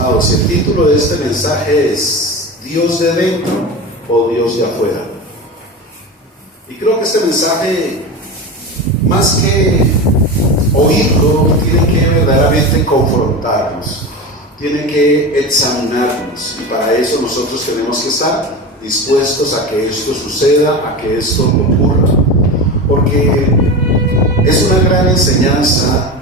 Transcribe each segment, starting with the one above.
Amados, el título de este mensaje es ¿Dios de dentro o Dios de afuera? Y creo que este mensaje, más que oírlo, tiene que verdaderamente confrontarnos, tiene que examinarnos, y para eso nosotros tenemos que estar dispuestos a que esto suceda, a que esto ocurra, porque es una gran enseñanza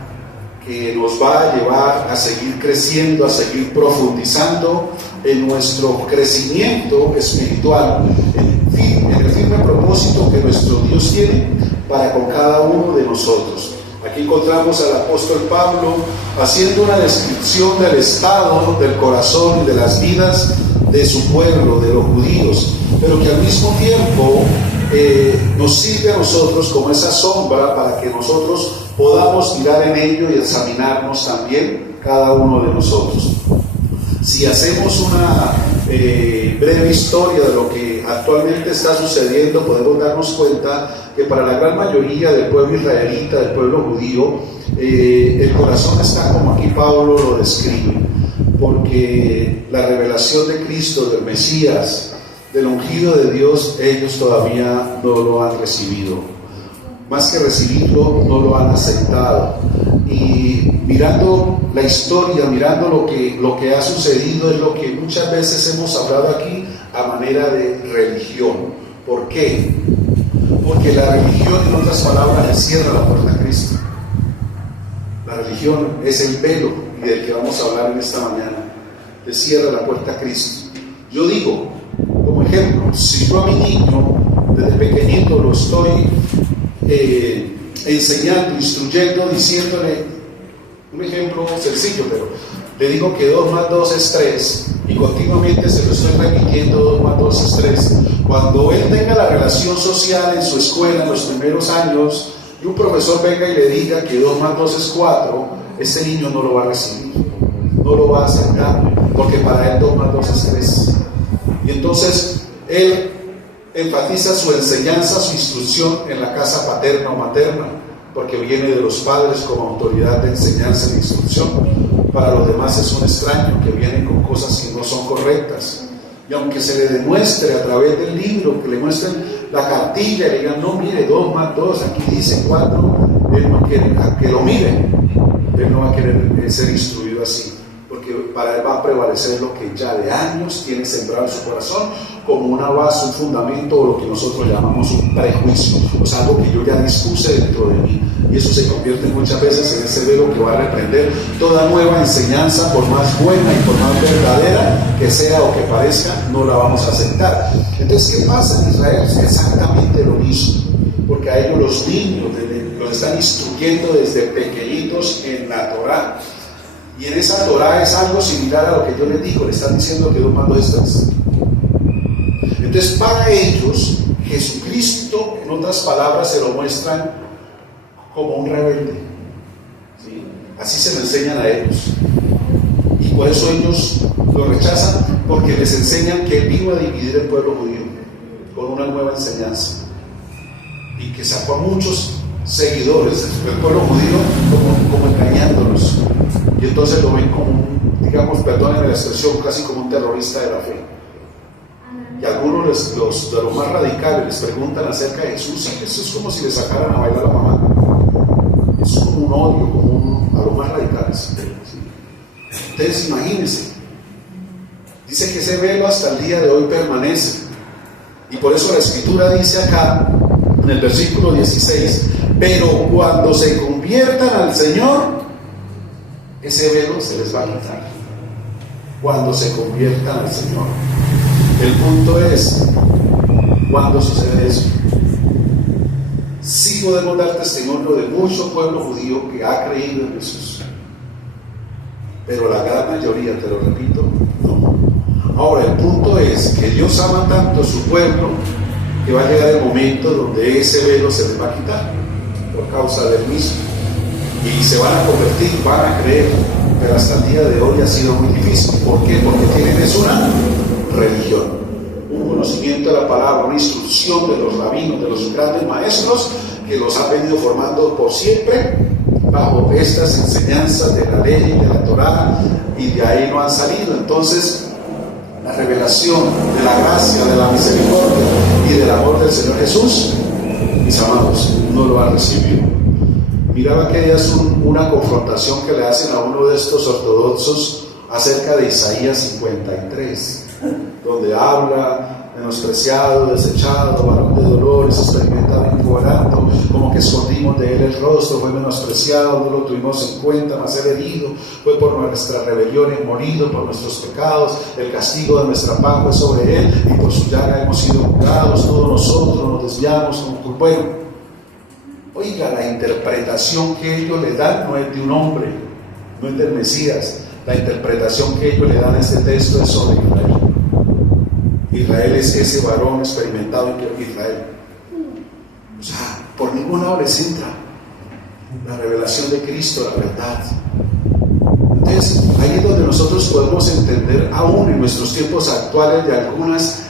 que nos va a llevar a seguir creciendo, a seguir profundizando en nuestro crecimiento espiritual, en el firme propósito que nuestro Dios tiene para con cada uno de nosotros. Aquí encontramos al apóstol Pablo haciendo una descripción del estado del corazón y de las vidas de su pueblo, de los judíos, pero que al mismo tiempo nos sirve a nosotros como esa sombra para que nosotros podamos mirar en ello y examinarnos también cada uno de nosotros. Si hacemos una breve historia de lo que actualmente está sucediendo, podemos darnos cuenta que para la gran mayoría del pueblo israelita, del pueblo judío, el corazón está como aquí Pablo lo describe, porque la revelación de Cristo, del Mesías, del ungido de Dios, ellos todavía no lo han recibido. Más que recibirlo, no lo han aceptado. Y mirando la historia, mirando lo que ha sucedido, es lo que muchas veces hemos hablado aquí a manera de religión. ¿Por qué? Porque la religión, en otras palabras, le cierra la puerta a Cristo. La religión es el velo, y del que vamos a hablar en esta mañana. Le cierra la puerta a Cristo. Yo digo, como ejemplo, si yo a mi niño desde pequeñito lo estoy enseñando, instruyendo, diciéndole, un ejemplo sencillo, pero le digo que 2 más 2 es 3 y continuamente se lo estoy repitiendo, 2 más 2 es 3. Cuando él tenga la relación social en su escuela en los primeros años y un profesor venga y le diga que 2 más 2 es 4, ese niño no lo va a recibir, no lo va a aceptar, porque para él 2 más 2 es 3. Y entonces él enfatiza su enseñanza, su instrucción en la casa paterna o materna, porque viene de los padres como autoridad de enseñanza e instrucción. Para los demás es un extraño que viene con cosas que no son correctas. Y aunque se le demuestre a través del libro, que le muestren la cartilla y le digan, no, mire, 2 más 2, aquí dice 4, él no quiere que lo miren, él no va a querer ser instruido así, porque para él va a prevalecer lo que ya de años tiene sembrado en su corazón como una base, un fundamento, o lo que nosotros llamamos un prejuicio, o sea, algo que yo ya dispuse dentro de mí, y eso se convierte muchas veces en ese velo que va a reprender toda nueva enseñanza, por más buena y por más verdadera que sea o que parezca, no la vamos a aceptar. Entonces, ¿qué pasa en Israel? Es exactamente lo mismo, porque a ellos los niños los están instruyendo desde pequeñitos en la Torá, y en esa Torá es algo similar a lo que yo les digo, le están diciendo que 2 más 2 es 3. Entonces, para ellos, Jesucristo, en otras palabras, se lo muestran como un rebelde, ¿sí? Así se lo enseñan a ellos, y por eso ellos lo rechazan, porque les enseñan que vino a dividir el pueblo judío con una nueva enseñanza, y que sacó a muchos seguidores del pueblo judío como engañándolos, y entonces lo ven como digamos, perdónenme la expresión, casi como un terrorista de la fe. Y algunos de los más radicales les preguntan acerca de Jesús, y eso es como si le sacaran a bailar a la mamá. Es como un odio, a los más radicales. ¿Sí? Entonces, imagínense, dice que ese velo hasta el día de hoy permanece, y por eso la Escritura dice acá, en el versículo 16, pero cuando se conviertan al Señor, ese velo se les va a quitar. Cuando se conviertan al Señor. El punto es, ¿cuándo sucede eso? Sí podemos dar testimonio de mucho pueblo judío que ha creído en Jesús, pero la gran mayoría, te lo repito, no. Ahora, el punto es que Dios ama tanto a su pueblo que va a llegar el momento donde ese velo se les va a quitar por causa del mismo, y se van a convertir, van a creer, pero hasta el día de hoy ha sido muy difícil. ¿Por qué? Porque tienen una religión, un conocimiento de la palabra, una instrucción de los rabinos, de los grandes maestros que los han venido formando por siempre, bajo estas enseñanzas de la ley, de la Torá, y de ahí no han salido. Entonces, la revelación de la gracia, de la misericordia y del amor del Señor Jesús, mis amados, no lo han recibido. Miraba que es una confrontación que le hacen a uno de estos ortodoxos acerca de Isaías 53, donde habla: menospreciado, desechado, varón de dolores, experimentado y quebranto, como que escondimos de él el rostro, fue menospreciado, no lo tuvimos en cuenta, mas él herido fue por nuestras rebeliones, morido por nuestros pecados, el castigo de nuestra paz fue sobre él, y por su llaga hemos sido curados, todos nosotros nos desviamos como bueno. Oiga, la interpretación que ellos le dan no es de un hombre, no es del Mesías. La interpretación que ellos le dan a este texto es sobre Israel. Israel es ese varón experimentado en Israel. O sea, por ningún lado les entra la revelación de Cristo, la verdad. Entonces, ahí es donde nosotros podemos entender aún en nuestros tiempos actuales de algunas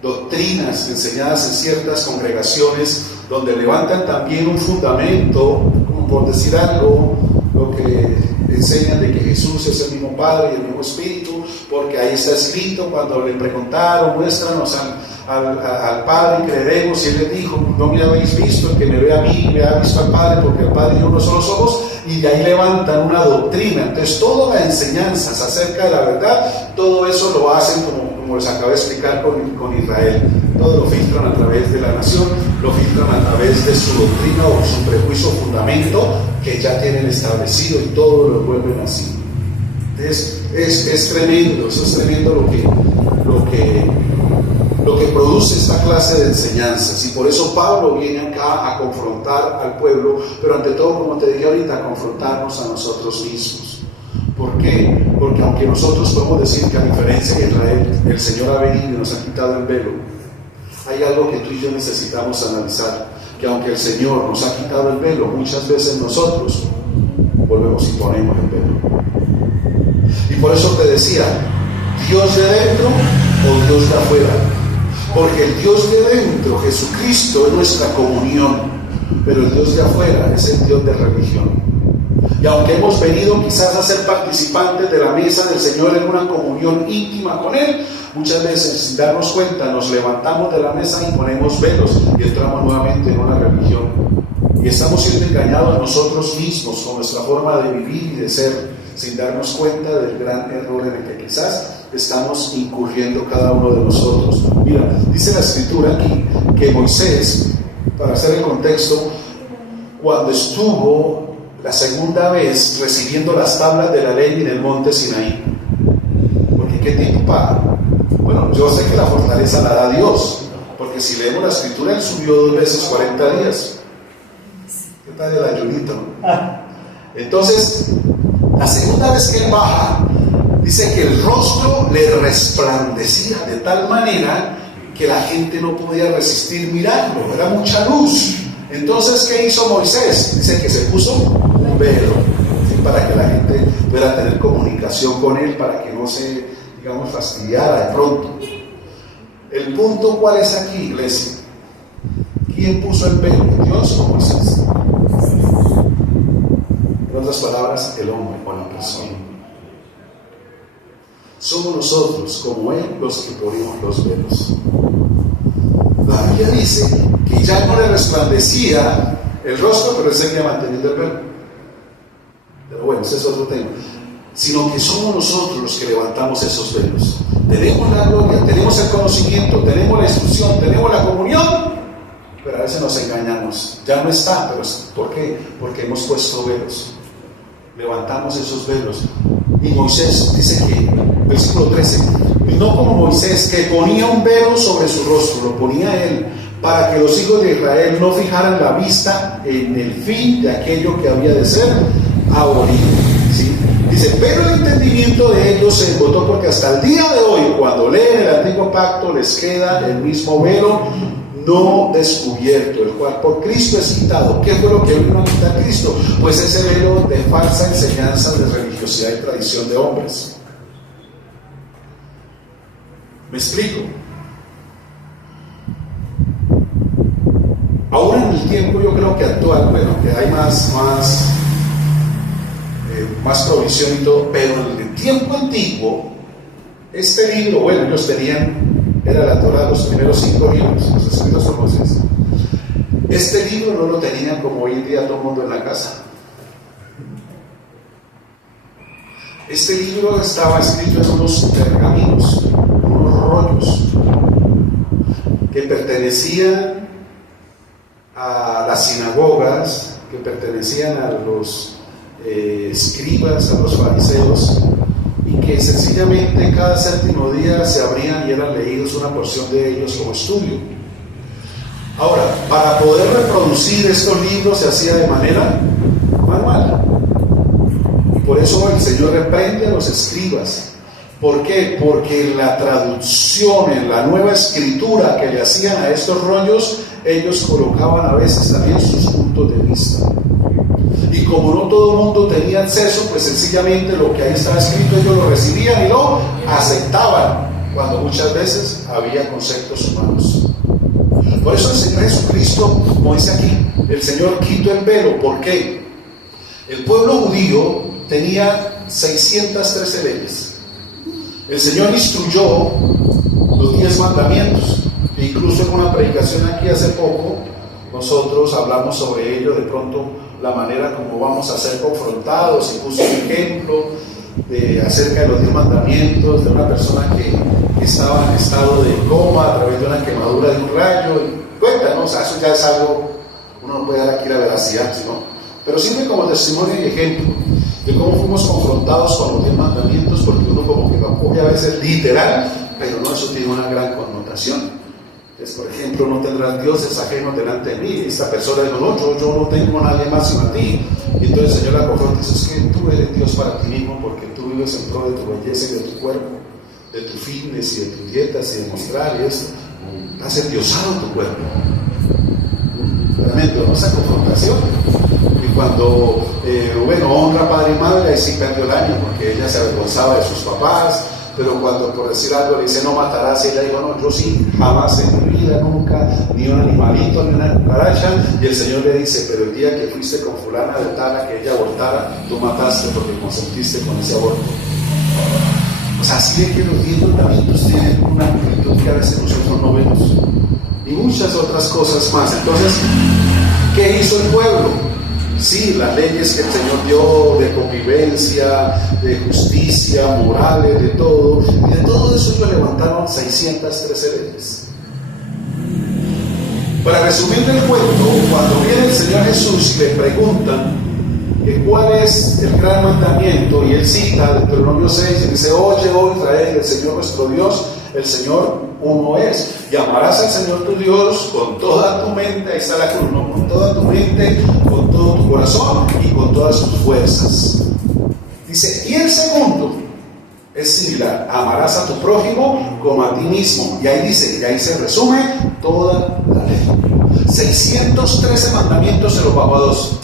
doctrinas enseñadas en ciertas congregaciones, donde levantan también un fundamento, como por decir algo, lo que enseñan de que Jesús es el mismo Padre y el mismo Espíritu, porque ahí está escrito, cuando le preguntaron: muéstranos al Padre y creeremos, y él les dijo: no me habéis visto, el que me ve a mí me ha visto al Padre, porque el Padre y yo no solo somos. Y de ahí levantan una doctrina. Entonces, todas las enseñanzas acerca de la verdad, todo eso lo hacen como les acabo de explicar con Israel. Todo lo filtran a través de la nación, lo filtran a través de su doctrina o su prejuicio o fundamento que ya tienen establecido, y todo lo vuelven así. Entonces, es tremendo, eso es tremendo lo que produce esta clase de enseñanzas. Y por eso Pablo viene acá a confrontar al pueblo, pero ante todo, como te dije ahorita, a confrontarnos a nosotros mismos. ¿Por qué? Porque aunque nosotros podemos decir que, a diferencia de Israel, el Señor ha venido y nos ha quitado el velo, hay algo que tú y yo necesitamos analizar: que aunque el Señor nos ha quitado el velo, muchas veces nosotros volvemos y ponemos el velo. Y por eso te decía, ¿Dios de dentro o Dios de afuera? Porque el Dios de dentro, Jesucristo, es nuestra comunión, pero el Dios de afuera es el Dios de religión. Y aunque hemos venido quizás a ser participantes de la mesa del Señor en una comunión íntima con Él, muchas veces, sin darnos cuenta, nos levantamos de la mesa y ponemos velos y entramos nuevamente en una religión. Y estamos siendo engañados nosotros mismos con nuestra forma de vivir y de ser, sin darnos cuenta del gran error en el que quizás estamos incurriendo cada uno de nosotros. Mira, dice la Escritura aquí que Moisés, para hacer el contexto, cuando estuvo la segunda vez recibiendo las tablas de la ley en el monte Sinaí, porque ¿qué tipo para? Bueno, yo sé que la fortaleza la da Dios, porque si leemos la Escritura, él subió 2 veces 40 días. ¿Qué tal el ayunito? Entonces, la segunda vez que él baja, dice que el rostro le resplandecía de tal manera que la gente no podía resistir mirarlo, era mucha luz. Entonces, ¿qué hizo Moisés? Dice que se puso un velo, ¿sí? Para que la gente pueda tener comunicación con él, para que no se, digamos, fastidiara de pronto. El punto, ¿cuál es aquí, iglesia? ¿Quién puso el velo? ¿Dios o Moisés? En otras palabras, el hombre o la persona. Somos nosotros, como Él, los que ponemos los velos. La Biblia dice que ya no le resplandecía el rostro, pero él seguía manteniendo el velo. Pero bueno, ese es otro tema. Sino que somos nosotros los que levantamos esos velos. Tenemos la gloria, tenemos el conocimiento, tenemos la instrucción, tenemos la comunión, pero a veces nos engañamos. Ya no está, pero ¿por qué? Porque hemos puesto velos. Levantamos esos velos. Y Moisés dice que, versículo 13, no como Moisés, que ponía un velo sobre su rostro, lo ponía él, para que los hijos de Israel no fijaran la vista en el fin de aquello que había de ser abolido. ¿Sí? Dice, pero el entendimiento de ellos se embotó, porque hasta el día de hoy, cuando leen el antiguo pacto, les queda el mismo velo no descubierto, el cual por Cristo es quitado. ¿Qué fue lo que vino a quitar Cristo? Pues ese velo de falsa enseñanza, de religiosidad y tradición de hombres. ¿Me explico? Ahora en el tiempo, yo creo que actual, bueno, que hay más más provisión y todo, pero en el tiempo antiguo, este libro, bueno, ellos tenían, era la Torá, los primeros 5 libros, los escritos por Moisés. Este libro no lo tenían como hoy en día todo el mundo en la casa. Este libro estaba escrito en unos pergaminos, unos rollos, que pertenecían a las sinagogas, que pertenecían a los escribas, a los fariseos, y que sencillamente cada séptimo día se abrían y eran leídos una porción de ellos como estudio. Ahora, para poder reproducir estos libros se hacía de manera manual. Por eso el Señor reprende a los escribas. ¿Por qué? Porque en la traducción, en la nueva escritura que le hacían a estos rollos, ellos colocaban a veces también sus puntos de vista. Y como no todo el mundo tenía acceso, pues sencillamente lo que ahí estaba escrito ellos lo recibían y lo aceptaban, cuando muchas veces había conceptos humanos. Por eso el Señor Jesucristo, como dice aquí, el Señor quitó el velo. ¿Por qué? El pueblo judío tenía 613 leyes. El Señor instruyó los 10 mandamientos, e incluso en una predicación aquí hace poco, nosotros hablamos sobre ello, de pronto la manera como vamos a ser confrontados, y puso un ejemplo acerca de los 10 mandamientos de una persona que estaba en estado de coma a través de una quemadura de un rayo, y cuéntanos, o sea, eso ya es algo, uno no puede dar aquí la veracidad, sino, pero sirve como testimonio y ejemplo de cómo fuimos confrontados con los 10 mandamientos, porque uno como que lo coge a veces literal, pero no, eso tiene una gran connotación. Entonces, por ejemplo, no tendrás dioses ajenos delante de mí. Y esta persona dijo, no, yo no tengo a nadie más sino a ti. Y entonces el Señor la confronta y dice, es que tú eres Dios para ti mismo, porque tú vives en pro de tu belleza y de tu cuerpo, de tu fitness y de tus dietas y de mostrar y esto. Has endiosado tu cuerpo. Realmente, ¿no? Esa confrontación. Y cuando honra a padre y madre, ahí sí perdió el año, porque ella se avergonzaba de sus papás. Pero cuando, por decir algo, le dice no matarás, y ella dijo, no, yo sí, jamás en mi vida, nunca, ni un animalito, ni una cucaracha. Y el Señor le dice, pero el día que fuiste con fulana de tal a que ella abortara, tú mataste porque consentiste con ese aborto. O sea, así de que los 10 mandamientos tienen una amplitud que a veces nosotros no vemos. Y muchas otras cosas más. Entonces, ¿qué hizo el pueblo? Sí, las leyes que el Señor dio de convivencia, de justicia, morales, de todo. Y de todo eso ellos levantaron 613 leyes. Para resumir el cuento, cuando viene el Señor Jesús y le preguntan cuál es el gran mandamiento, y él cita Deuteronomio 6 y dice, oye, Israel, el Señor nuestro Dios, el Señor uno es, y amarás al Señor tu Dios con toda tu mente, ahí está la cruz, ¿no? Con toda tu mente, con todo tu corazón y con todas tus fuerzas. Dice, y el segundo es similar, amarás a tu prójimo como a ti mismo. Y ahí dice, y ahí se resume toda la ley. 613 mandamientos se los bajó a 2.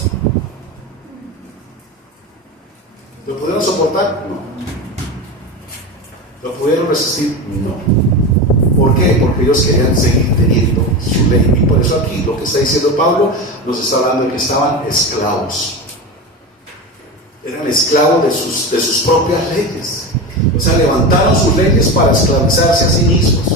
¿Lo pudieron soportar? No. ¿Lo pudieron resistir? No. ¿Por qué? Porque ellos querían seguir teniendo su ley. Y por eso aquí lo que está diciendo Pablo nos está hablando de que estaban esclavos. Eran esclavos de sus propias leyes. O sea, levantaron sus leyes para esclavizarse a sí mismos.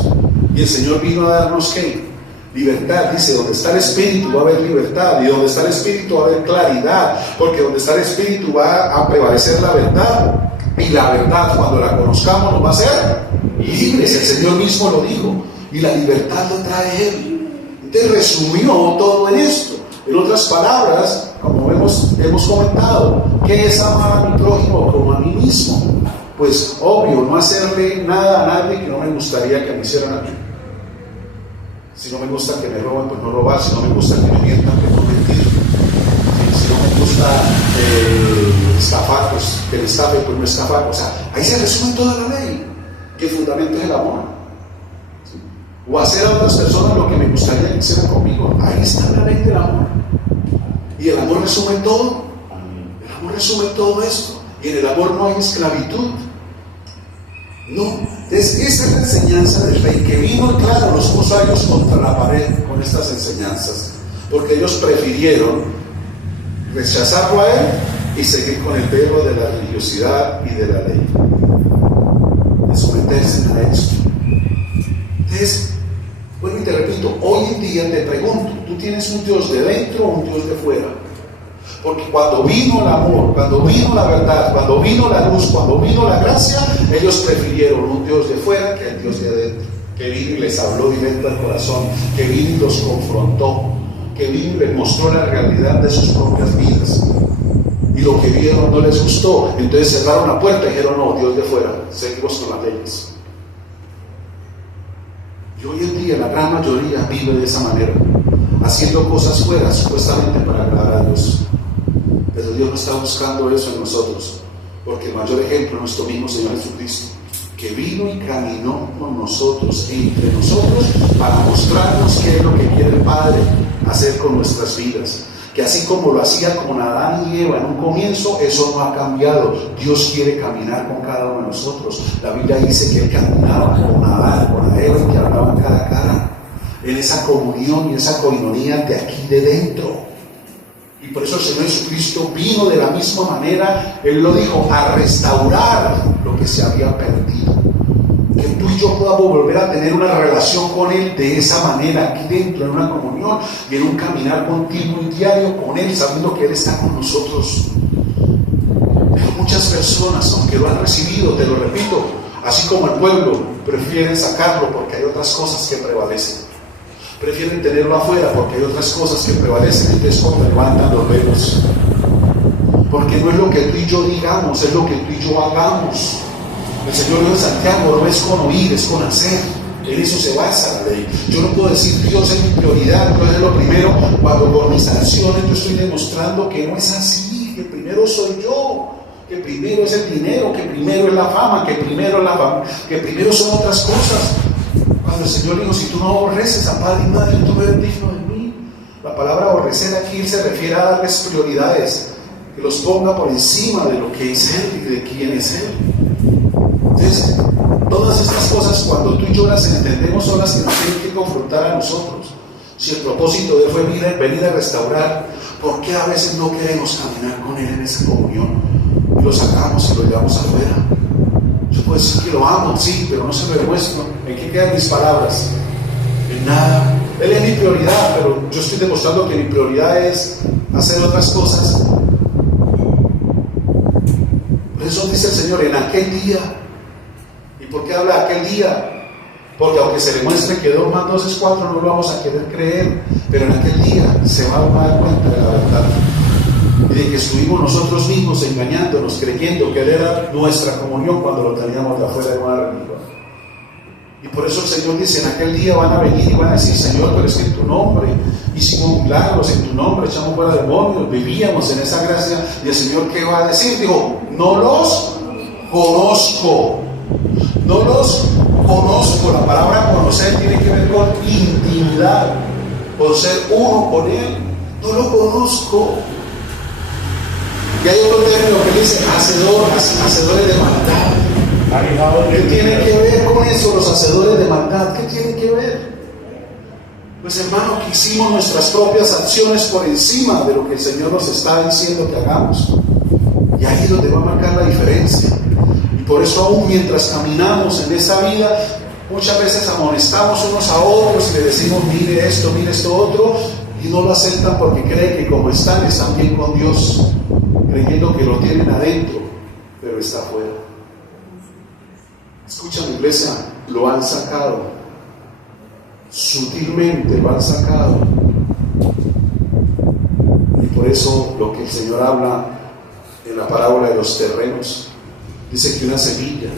Y el Señor vino a darnos ¿qué? Libertad. Dice, donde está el Espíritu va a haber libertad. Y donde está el Espíritu va a haber claridad. Porque donde está el Espíritu va a prevalecer la verdad. Y la verdad, cuando la conozcamos, nos va a hacer libres. El Señor mismo lo dijo. Y la libertad lo trae Él. Entonces resumió todo en esto. En otras palabras, como hemos comentado, ¿qué es amar a mi prójimo como a mí mismo? Pues obvio, no hacerle nada a nadie que no me gustaría que me hicieran a mí. Si no me gusta que me roben, pues no robar. Si no me gusta que me mientan, pues no mentir. Si no me gusta estafar, pues que me estafe, pues no estafar. O sea, ahí se resume toda la ley. Que el fundamento es el amor. ¿Sí? O hacer a otras personas lo que me gustaría que hicieran conmigo. Ahí está la ley del amor. Y el amor resume todo. El amor resume todo esto. Y en el amor no hay esclavitud. No. Entonces, esa es la enseñanza del rey que vino, claro, los puso a ellos contra la pared con estas enseñanzas. Porque ellos prefirieron rechazarlo a él y seguir con el velo de la religiosidad y de la ley, de someterse a esto. Entonces, bueno, y te repito, hoy en día te pregunto, ¿tú tienes un Dios de dentro o un Dios de fuera? Porque cuando vino el amor, cuando vino la verdad, cuando vino la luz, cuando vino la gracia, ellos prefirieron un Dios de fuera que el Dios de adentro, que vino y les habló directo al corazón, que vino y los confrontó, que vino y les mostró la realidad de sus propias vidas. Y lo que vieron no les gustó, entonces cerraron la puerta y dijeron, no, Dios de fuera, seguimos con las leyes. Y hoy en día la gran mayoría vive de esa manera, haciendo cosas fuera, supuestamente para agradar a Dios. Pero Dios no está buscando eso en nosotros, porque el mayor ejemplo es nuestro mismo Señor Jesucristo, que vino y caminó con nosotros, entre nosotros, para mostrarnos qué es lo que quiere el Padre hacer con nuestras vidas. Que así como lo hacía con Adán y Eva en un comienzo, eso no ha cambiado. Dios quiere caminar con cada uno de nosotros. La Biblia dice que Él caminaba con Adán, con Eva, y que hablaban cara a cara, en esa comunión y esa coinonía de aquí de dentro. Y por eso el Señor Jesucristo vino de la misma manera, Él lo dijo, a restaurar lo que se había perdido. Que tú y yo podamos volver a tener una relación con Él de esa manera, aquí dentro, en una comunión y en un caminar continuo y diario con Él, sabiendo que Él está con nosotros. Pero muchas personas, aunque lo han recibido, te lo repito, así como el pueblo, prefieren sacarlo porque hay otras cosas que prevalecen. Prefieren tenerlo afuera porque hay otras cosas que prevalecen, entonces cuando levantan los velos. Porque no es lo que tú y yo digamos, es lo que tú y yo hagamos. El Señor de Santiago no es con oír, es con hacer. En eso se basa la ley. Yo no puedo decir Dios es mi prioridad, Dios es lo primero, cuando por mis acciones yo estoy demostrando que no es así, que primero soy yo, que primero es el dinero, que primero es la fama, que primero son otras cosas. Cuando el Señor dijo, si tú no aborreces a padre y madre, tú no eres digno de mí. La palabra aborrecer aquí se refiere a darles prioridades, que los ponga por encima de lo que es Él y de quién es Él. Entonces, todas estas cosas, cuando tú y yo las entendemos, son las que nos tienen que confrontar a nosotros. Si el propósito de Él fue venir a restaurar, ¿por qué a veces no queremos caminar con Él en esa comunión? Y lo sacamos y lo llevamos afuera. Yo puedo decir que lo amo, sí, pero no se lo demuestro. ¿En qué quedan mis palabras? En nada. Él es mi prioridad, pero yo estoy demostrando que mi prioridad es hacer otras cosas. Por eso dice el Señor, en aquel día. ¿Y por qué habla de aquel día? Porque aunque se le muestre que 2 más 2 es 4, no lo vamos a querer creer. Pero en aquel día se va a dar cuenta de la verdad. Y de que estuvimos nosotros mismos engañándonos, creyendo que Él era nuestra comunión cuando lo teníamos de afuera de una religión. Y por eso el Señor dice, en aquel día van a venir y van a decir, Señor, pero es que en tu nombre hicimos milagros, en tu nombre echamos fuera demonios, vivíamos en esa gracia. Y el Señor, ¿qué va a decir? Dijo, no los conozco. No los conozco. La palabra conocer tiene que ver con intimidad, con ser uno con Él. No lo conozco. Y hay otro término que dice hacedores de maldad. ¿Qué tiene que ver con eso los hacedores de maldad? ¿Qué tienen que ver? Pues hermano, que hicimos nuestras propias acciones por encima de lo que el Señor nos está diciendo que hagamos. Y ahí es donde va a marcar la diferencia. Y por eso aún mientras caminamos en esa vida, muchas veces amonestamos unos a otros y le decimos, mire esto otro, y no lo aceptan porque creen que como están bien con Dios, creyendo que lo tienen adentro, pero está afuera. Escucha, mi iglesia, lo han sacado, sutilmente lo han sacado. Y por eso lo que el Señor habla en la parábola de los terrenos, dice que una semilla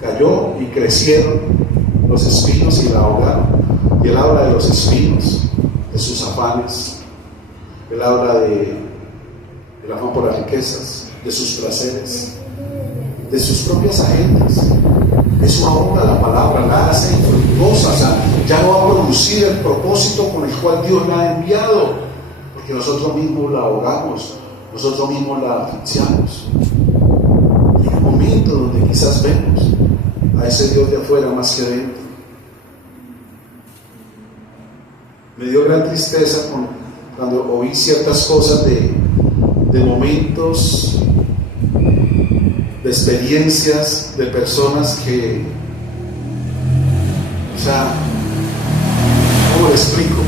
cayó y crecieron los espinos y la ahogaron. Y Él habla de los espinos, de sus afanes. Él habla del afán por las riquezas, de sus placeres, de sus propias agendas. Eso ahoga la palabra, la hace infructuosa, o sea, ya no va a producir el propósito con el cual Dios la ha enviado, porque nosotros mismos la ahogamos, nosotros mismos la asfixiamos. Y hay un momento donde quizás vemos a ese Dios de afuera más que dentro. Me dio gran tristeza cuando oí ciertas cosas de de momentos, de experiencias, de personas que, o sea, ¿cómo lo explico?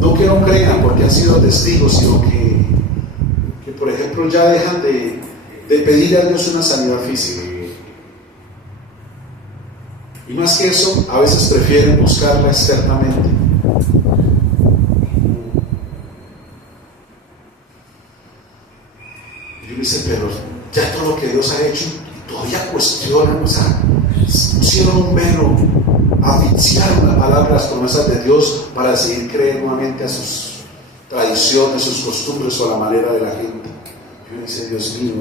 No que no crean porque han sido testigos, sino que por ejemplo ya dejan de pedir a Dios una sanidad física. Y más que eso, a veces prefieren buscarla externamente. Y yo me dice, pero ya todo lo que Dios ha hecho, todavía cuestionan, o sea, pusieron un velo, asfixiaron la palabra, las promesas de Dios para seguir creer nuevamente a sus tradiciones, sus costumbres o a la manera de la gente. Yo me dice, Dios mío,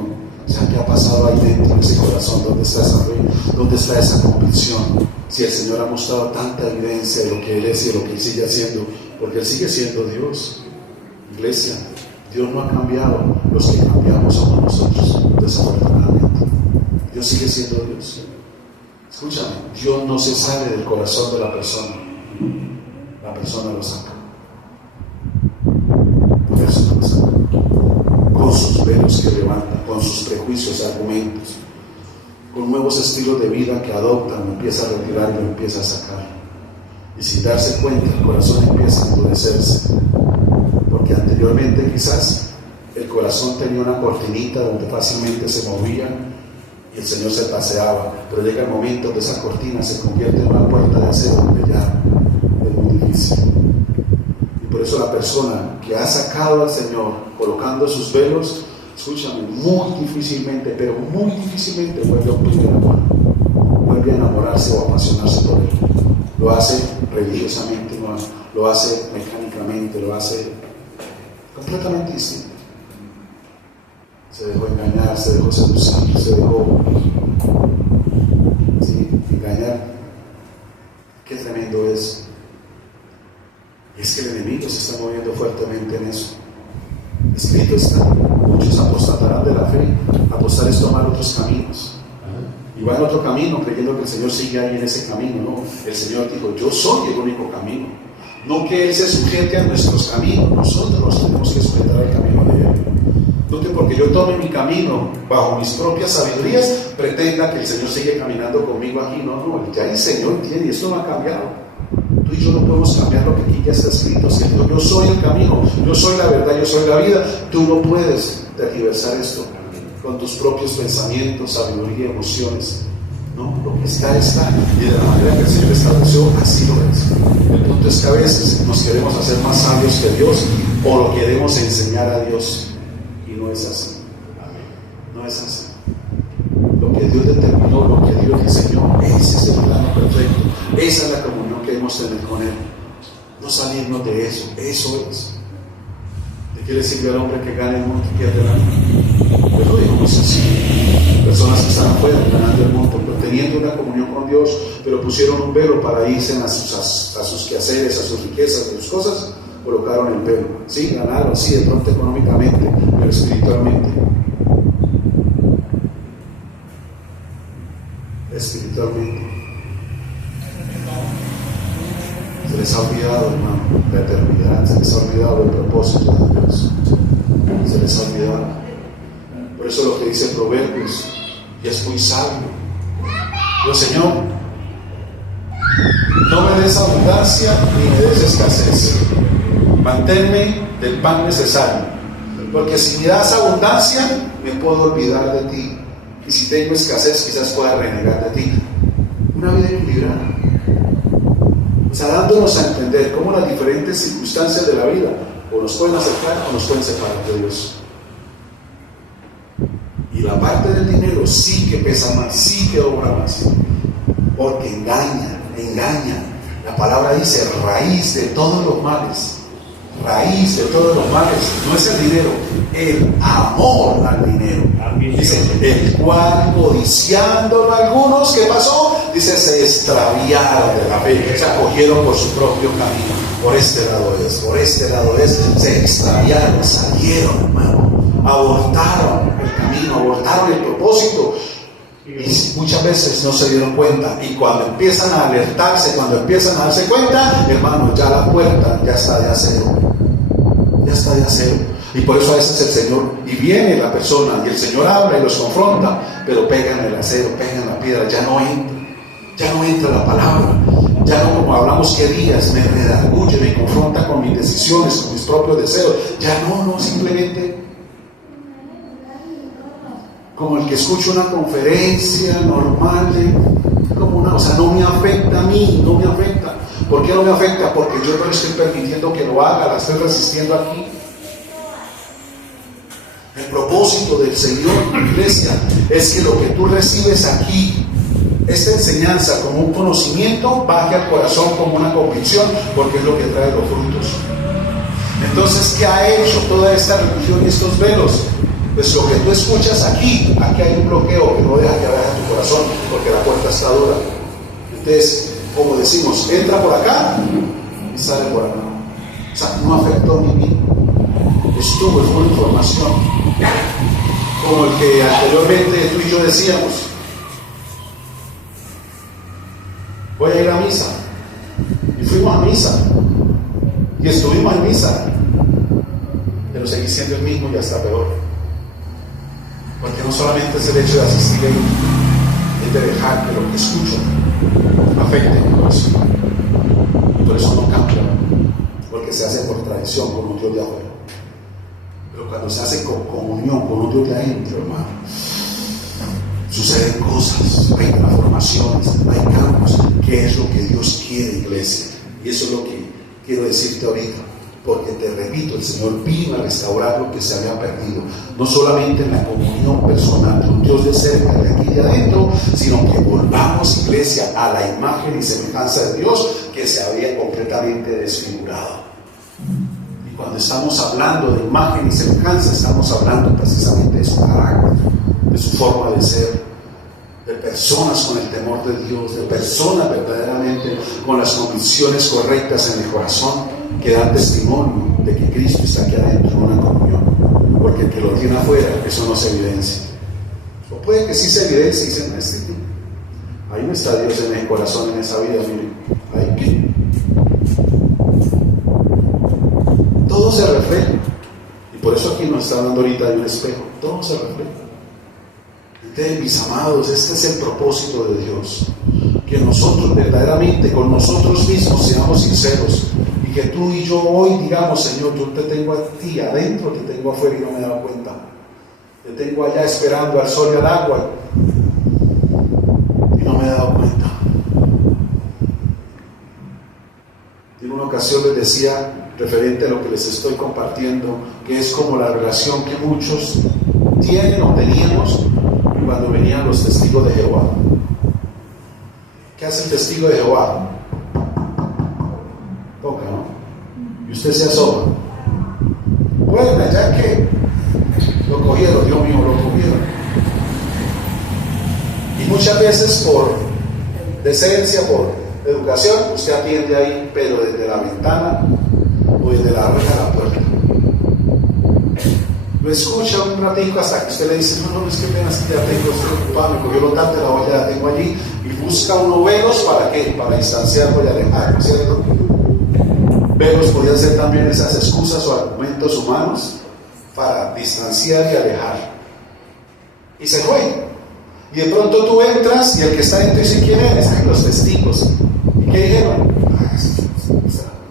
o sea, ¿qué ha pasado ahí dentro de ese corazón? ¿Dónde está esa fe? ¿Dónde está esa convicción? Si el Señor ha mostrado tanta evidencia de lo que Él es y de lo que Él sigue haciendo, porque Él sigue siendo Dios. Iglesia, Dios no ha cambiado, los que cambiamos somos nosotros, desafortunadamente. Dios sigue siendo Dios. Escúchame, Dios no se sale del corazón de la persona lo saca. La persona lo saca. Con sus velos que levanta, con sus prejuicios, argumentos, con nuevos estilos de vida que adoptan, lo empieza a retirar y lo empieza a sacar. Y sin darse cuenta, el corazón empieza a endurecerse. Porque anteriormente quizás el corazón tenía una cortinita donde fácilmente se movía y el Señor se paseaba, pero llega el momento que esa cortina se convierte en una puerta de acero donde ya es muy difícil. Y por eso la persona que ha sacado al Señor colocando sus velos, escúchame, muy difícilmente, pero muy difícilmente vuelve a un primer amor, vuelve a enamorarse o a apasionarse por Él. Lo hace religiosamente, no, lo hace mecánicamente, lo hace completamente distinto. Se dejó engañar, se dejó seducir, se dejó engañar. Qué tremendo es. Y es que el enemigo se está moviendo fuertemente en eso. Escrito está, muchos apostatarán de la fe. Apostar es tomar otros caminos. Y van a otro camino creyendo que el Señor sigue ahí en ese camino. No, el Señor dijo, yo soy el único camino. No que Él se sujete a nuestros caminos, nosotros nos tenemos que sujetar al camino de Él. No que porque yo tome mi camino bajo mis propias sabidurías, pretenda que el Señor sigue caminando conmigo aquí. No, ya el Señor tiene, y esto no ha cambiado. Tú y yo no podemos cambiar lo que aquí ya está escrito. Si Él dijo, yo soy el camino, yo soy la verdad, yo soy la vida, tú no puedes tergiversar esto con tus propios pensamientos, sabiduría, emociones. No, lo que está, y de la manera que el Señor estableció, así lo es. El punto es que a veces nos queremos hacer más sabios que Dios o lo queremos enseñar a Dios. No es así. No es así. Lo que Dios determinó, lo que Dios diseñó, ese es el plano perfecto. Esa es la comunión que debemos tener con Él. No salirnos de eso. Eso es. ¿De qué le sirve al hombre que gane el mundo y pierde el alma? Yo lo digo muy sencillo. Personas que están afuera ganando el mundo, pero teniendo una comunión con Dios, pero pusieron un velo para irse a sus quehaceres, a sus riquezas, a sus cosas. Colocaron el velo, sí, ganaron, sí, de pronto económicamente, pero espiritualmente. Se les ha olvidado, hermano, la eternidad, se les ha olvidado el propósito de Dios, se les ha olvidado. Por eso lo que dice Proverbios, y es muy sabio. Dios, Señor, no me des abundancia ni me des escasez. Manténme del pan necesario, porque si me das abundancia me puedo olvidar de ti, y si tengo escasez quizás pueda renegar de ti. Una vida equilibrada, o sea, dándonos a entender cómo las diferentes circunstancias de la vida o nos pueden acercar o nos pueden separar de Dios. Y la parte del dinero sí que pesa más, sí que obra más, porque engaña. La palabra dice raíz de todos los males. Raíz de todos los males no es el dinero, el amor al dinero. Dice, el cual codiciándolo algunos, ¿qué pasó? Dice, se extraviaron de la fe, se acogieron por su propio camino. Por este lado es, se extraviaron, salieron, hermano, abortaron el camino, abortaron el propósito. Y muchas veces no se dieron cuenta, y cuando empiezan a alertarse, cuando empiezan a darse cuenta, hermano, ya la puerta ya está de acero. Y por eso a veces el Señor, y viene la persona, y el Señor habla y los confronta, pero pegan el acero, pegan la piedra, ya no entra la palabra, ya no, como hablamos que días, me redarguye, me confronta con mis decisiones, con mis propios deseos, ya no, simplemente como el que escucha una conferencia normal, como una, o sea, no me afecta a mí, no me afecta. ¿Por qué no me afecta? Porque yo no le estoy permitiendo que lo haga, la estoy resistiendo aquí. El propósito del Señor, iglesia, es que lo que tú recibes aquí, esta enseñanza como un conocimiento, baje al corazón como una convicción, porque es lo que trae los frutos. Entonces, ¿qué ha hecho toda esta religión y estos velos? Pues lo que tú escuchas aquí hay un bloqueo que no deja que vaya a tu corazón, porque la puerta está dura. Entonces, como decimos, entra por acá y sale por acá. O sea, no afectó mi vida. Estuvo, fue una información. Como el que anteriormente tú y yo decíamos, voy a ir a misa. Y fuimos a misa. Y estuvimos en misa. Pero seguí siendo el mismo y hasta peor. Porque no solamente es el hecho de asistir ahí, es de dejar que lo que escucho afecte mi corazón. Y por eso no cambia, porque se hace por tradición con un Dios de afuera. Pero cuando se hace con comunión con un Dios de adentro, hermano, suceden cosas, hay transformaciones, hay cambios. ¿Qué es lo que Dios quiere, iglesia? Y eso es lo que quiero decirte ahorita. Porque te repito, el Señor vino a restaurar lo que se había perdido, no solamente en la comunión personal de un Dios de cerca, de aquí y de adentro, sino que volvamos, iglesia, a la imagen y semejanza de Dios que se había completamente desfigurado. Y cuando estamos hablando de imagen y semejanza, estamos hablando precisamente de su carácter, de su forma de ser, de personas con el temor de Dios, de personas verdaderamente con las convicciones correctas en el corazón, que dan testimonio de que Cristo está aquí adentro en una comunión. Porque el que lo tiene afuera, eso no se evidencia. O puede que sí se evidencie y dicen, ahí no está Dios en el corazón, en esa vida, miren, ahí que todo se refleja. Y por eso aquí nos está hablando ahorita de un espejo, todo se refleja. Entonces, mis amados, este es el propósito de Dios, que nosotros verdaderamente con nosotros mismos seamos sinceros. Y que tú y yo hoy digamos, Señor, yo te tengo a ti adentro, te tengo afuera y no me he dado cuenta. Te tengo allá esperando al sol y al agua y no me he dado cuenta. En una ocasión les decía, referente a lo que les estoy compartiendo, que es como la relación que muchos tienen o teníamos cuando venían los testigos de Jehová. ¿Qué hace el testigo de Jehová? Toca, ¿no? Y usted se asoma. Bueno, ya que lo cogieron, Dios mío, lo cogieron. Y muchas veces por decencia, por educación, usted atiende ahí, pero desde la ventana o desde la reja de la puerta. Lo escucha un ratito hasta que usted le dice, no, es que apenas ya tengo, estoy ocupado, me cogió lo tarde, la olla la tengo allí, y busca unos velos, ¿para qué? Para distanciarlo y alejarlo, ¿cierto? Velos podían ser también esas excusas o argumentos humanos para distanciar y alejar. Y se fue. Y de pronto tú entras y el que está dentro dice, ¿quién eres? Ay, los testigos. ¿Y qué dijeron?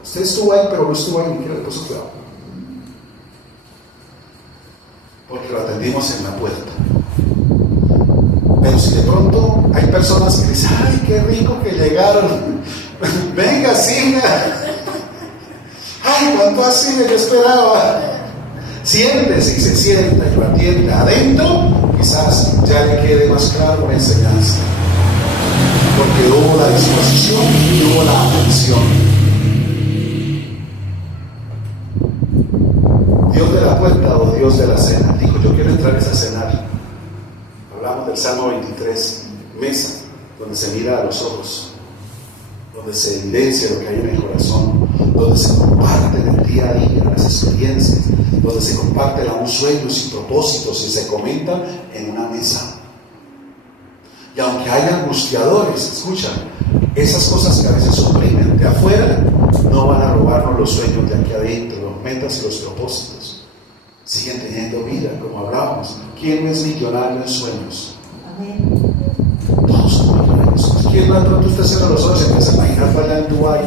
Usted estuvo ahí, pero no estuvo ahí, ni que le puso cuidado. Porque lo atendimos en la puerta. Pero si de pronto hay personas que dicen, ay, qué rico que llegaron, venga, siga, ay, cuánto así yo esperaba. Siéntese y se sienta y lo atiende adentro, quizás ya le quede más claro la enseñanza, porque hubo la disposición y hubo la atención. Dios de la puerta o Dios de la cena. Dijo, yo quiero entrar a esa cena. Hablamos del Salmo 23, mesa, donde se mira a los ojos, donde se evidencia lo que hay en el corazón, donde se comparten el día a día las experiencias, donde se comparten aún sueños y propósitos y se comentan en una mesa. Y aunque haya angustiadores, escucha, esas cosas que a veces oprimen de afuera no van a robarnos los sueños de aquí adentro, los metas y los propósitos. siguen teniendo vida, como hablábamos. ¿Quién no es millonario en sueños? Amén. Todos somos millonarios. ¿Quién no de pronto usted cierra los ojos y empieza a imaginar para allá en Dubái?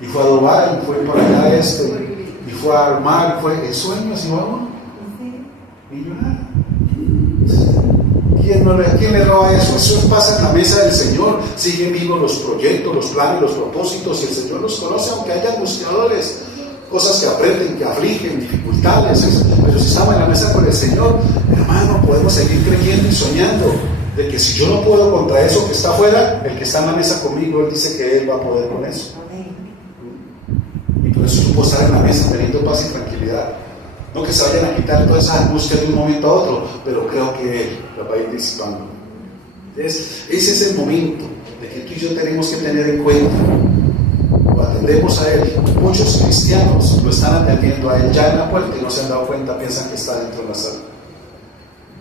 Y fue a Dubái, fue por allá y fue a armar, fue en sueños y vamos. Millonario. ¿Quién le roba eso? Eso pasa en la mesa del Señor. Siguen vivos los proyectos, los planes, los propósitos, y el Señor los conoce, aunque haya angustiadores, cosas que aprenden, que afligen, dificultades. Pero si estamos en la mesa con el Señor, hermano, podemos seguir creyendo y soñando de que si yo no puedo contra eso que está afuera, el que está en la mesa conmigo, Él dice que Él va a poder con eso. Y por eso yo puedo estar en la mesa teniendo paz y tranquilidad. No que se vayan a quitar toda esa angustia de un momento a otro, pero creo que Él la va a ir disipando. Ese es el momento de que tú y yo tenemos que tener en cuenta. Lo atendemos a Él. Muchos cristianos lo están atendiendo a Él ya en la puerta y no se han dado cuenta, piensan que está dentro de la sala.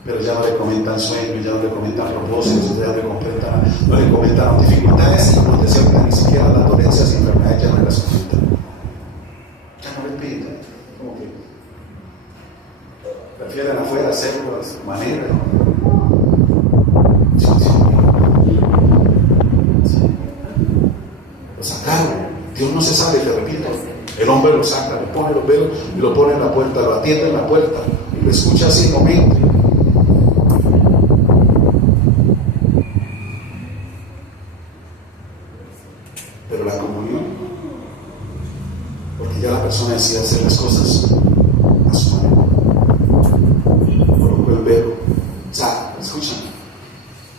Pero ya no le comentan sueños, ya no le comentan propósitos, ya no le comentan dificultades, y como decía, ni siquiera las dolencias y enfermedades ya no las comentan. Ya no le piden. ¿Cómo que? Prefieren afuera hacerlo de su manera, ¿no? Lo sacaron. Dios no se sabe, te repito. El hombre lo saca, le pone los velos y lo pone en la puerta, lo atiende en la puerta y lo escucha así en momento. Pero la comunión, porque ya la persona decide hacer las cosas a su manera. Colocó el velo, escuchan,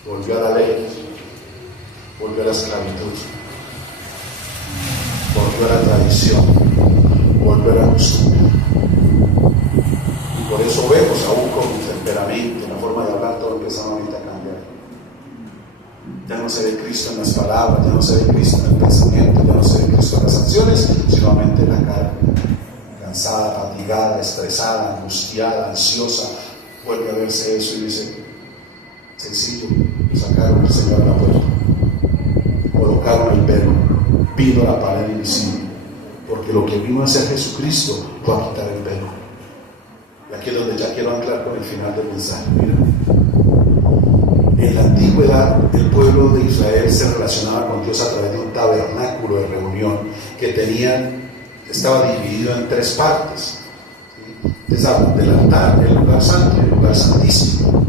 volvió a la ley, volvió a la esclavitud, volvió a la tradición, volvió a la costumbre. Y por eso vemos aún con el temperamento, la forma de hablar, todo empieza ahorita a cambiar. Ya no se ve Cristo en las palabras, ya no se ve Cristo en el pensamiento, ya no se ve Cristo en las acciones, sino en la cara. Cansada, fatigada, estresada, angustiada, ansiosa, vuelve a verse eso y dice, sencillo, sacaron al Señor a la puerta, colocaron el velo, vino la pared invisible, porque lo que vino a hacer Jesucristo fue a quitar el velo. Y aquí es donde ya quiero anclar con el final del mensaje. Mira, en la antigüedad el pueblo de Israel se relacionaba con Dios a través de un tabernáculo de reunión que estaba dividido en tres partes. Entonces hablan del altar, el lugar santo y el lugar santísimo.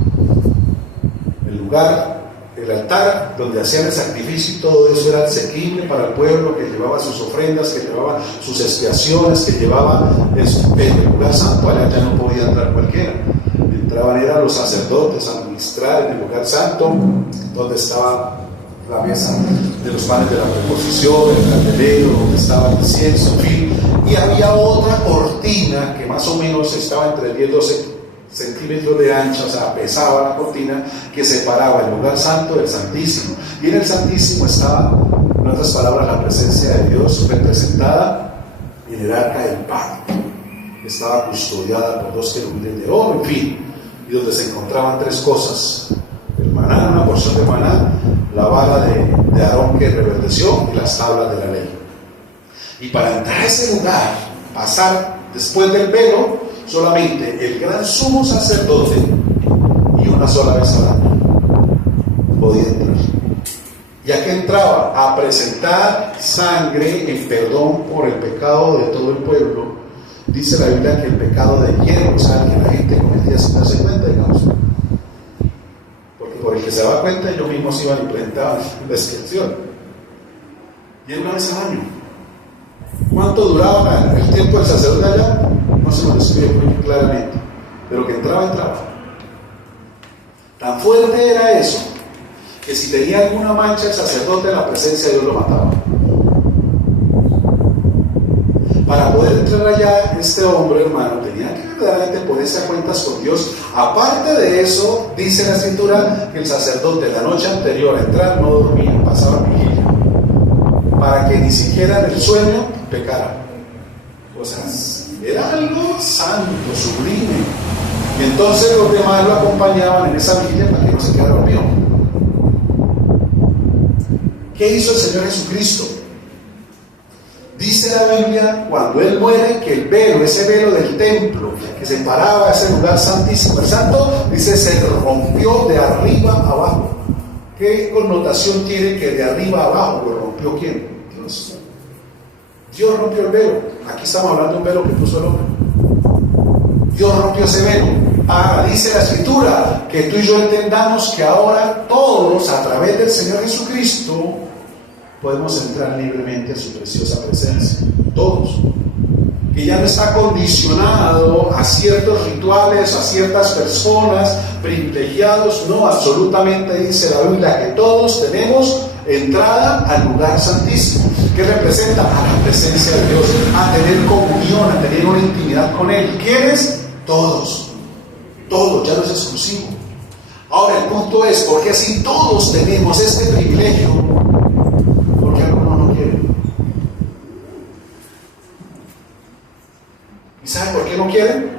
El altar donde hacían el sacrificio y todo eso era asequible para el pueblo, que llevaba sus ofrendas, que llevaba sus expiaciones, que llevaba eso. El lugar santo, allá ya no podía entrar cualquiera. Entraban eran los sacerdotes a ministrar en el lugar santo, donde estaba la mesa de los panes de la preposición, el candelero, donde estaba el incienso, en fin. Y había otra cortina que más o menos estaba entre 10 y 12 centímetros de ancha, o sea, pesaba la cortina, que separaba el lugar santo del santísimo. Y en el santísimo estaba, en otras palabras, la presencia de Dios representada en el arca del pacto. Estaba custodiada por 2 querubines de oro, en fin, y donde se encontraban 3 cosas: el maná, una porción de maná, la vara de Aarón que reverdeció y las tablas de la ley. Y para entrar a ese lugar, pasar después del velo, solamente el gran sumo sacerdote, y una sola vez al año podía entrar. Ya que entraba a presentar sangre en perdón por el pecado de todo el pueblo. Dice la Biblia que el pecado de hierro, o sea, que la gente cometía sin darse cuenta, digamos. Porque por el que se daba cuenta, ellos mismos iban a implementar la expiación. Y era una vez al año. ¿Cuánto duraba el tiempo del sacerdote allá? No se nos describe muy claramente, pero que entraba. Tan fuerte era eso, que si tenía alguna mancha el sacerdote, en la presencia de Dios lo mataba. Para poder entrar allá, este hombre, hermano, tenía que verdaderamente ponerse a cuentas con Dios. Aparte de eso, dice la Escritura que el sacerdote la noche anterior a entrar no dormía, pasaba vigilia, para que ni siquiera en el sueño pecara. O sea, era algo santo, sublime. Y entonces los demás lo acompañaban en esa vigilia para que no se quedara dormido. ¿Qué hizo el Señor Jesucristo? Dice la Biblia, cuando él muere, que el velo, ese velo del templo que separaba ese lugar santísimo, el santo, dice, se rompió de arriba a abajo. ¿Qué connotación tiene que de arriba a abajo lo rompió quién? Dios. Dios rompió el velo. Aquí estamos hablando de un velo que puso el hombre. Dios rompió ese velo. Dice la Escritura que tú y yo entendamos que ahora todos, a través del Señor Jesucristo, podemos entrar libremente a su preciosa presencia. Todos. Que ya no está condicionado a ciertos rituales, a ciertas personas, privilegiados. No, absolutamente dice la Biblia que todos tenemos entrada al lugar santísimo. ¿Qué representa? A la presencia de Dios, a tener comunión, a tener una intimidad con Él. ¿Quiénes? Todos. Todos, ya no es exclusivo. Ahora el punto es, ¿por qué si todos tenemos este privilegio? ¿Por qué algunos no quieren? ¿Y saben por qué no quieren?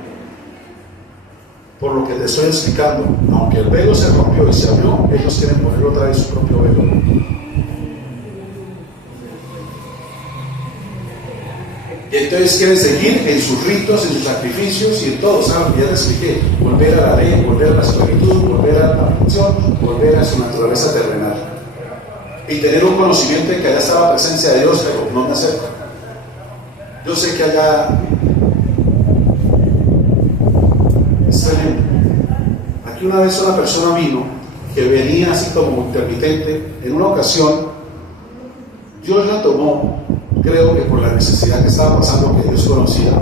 Por lo que te estoy explicando. Aunque el velo se rompió y se abrió, ellos quieren poner otra vez su propio velo. Y entonces quieren seguir en sus ritos, en sus sacrificios y en todo, ¿saben? Ya les expliqué, volver a la ley, volver a la esclavitud, volver a la aflicción, volver a su naturaleza terrenal. Y tener un conocimiento de que allá está la presencia de Dios, pero no me acerco. Yo sé que allá es tremendo. Aquí una vez una persona vino, que venía así como intermitente, en una ocasión, Dios la tomó, creo que por la necesidad que estaba pasando, que Dios conocía.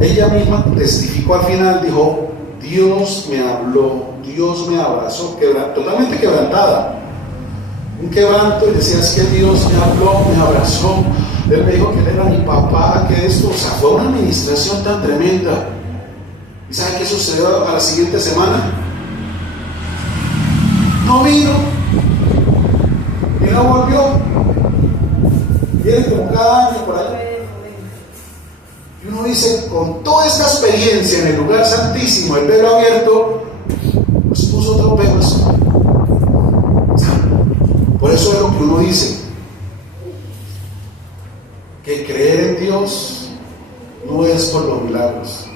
Ella misma testificó al final, dijo, Dios me habló, Dios me abrazó, totalmente quebrantada. Un quebranto, y decía, es que Dios me habló, me abrazó. Él me dijo que él era mi papá, que esto, o sea, fue una administración tan tremenda. ¿Y sabe qué sucedió a la siguiente semana? No vino, y no volvió. Viene como cada año por allá. Y uno dice, con toda esta experiencia en el lugar santísimo, el velo abierto, pues puso otro velo. Por eso es lo que uno dice, que creer en Dios no es por los milagros.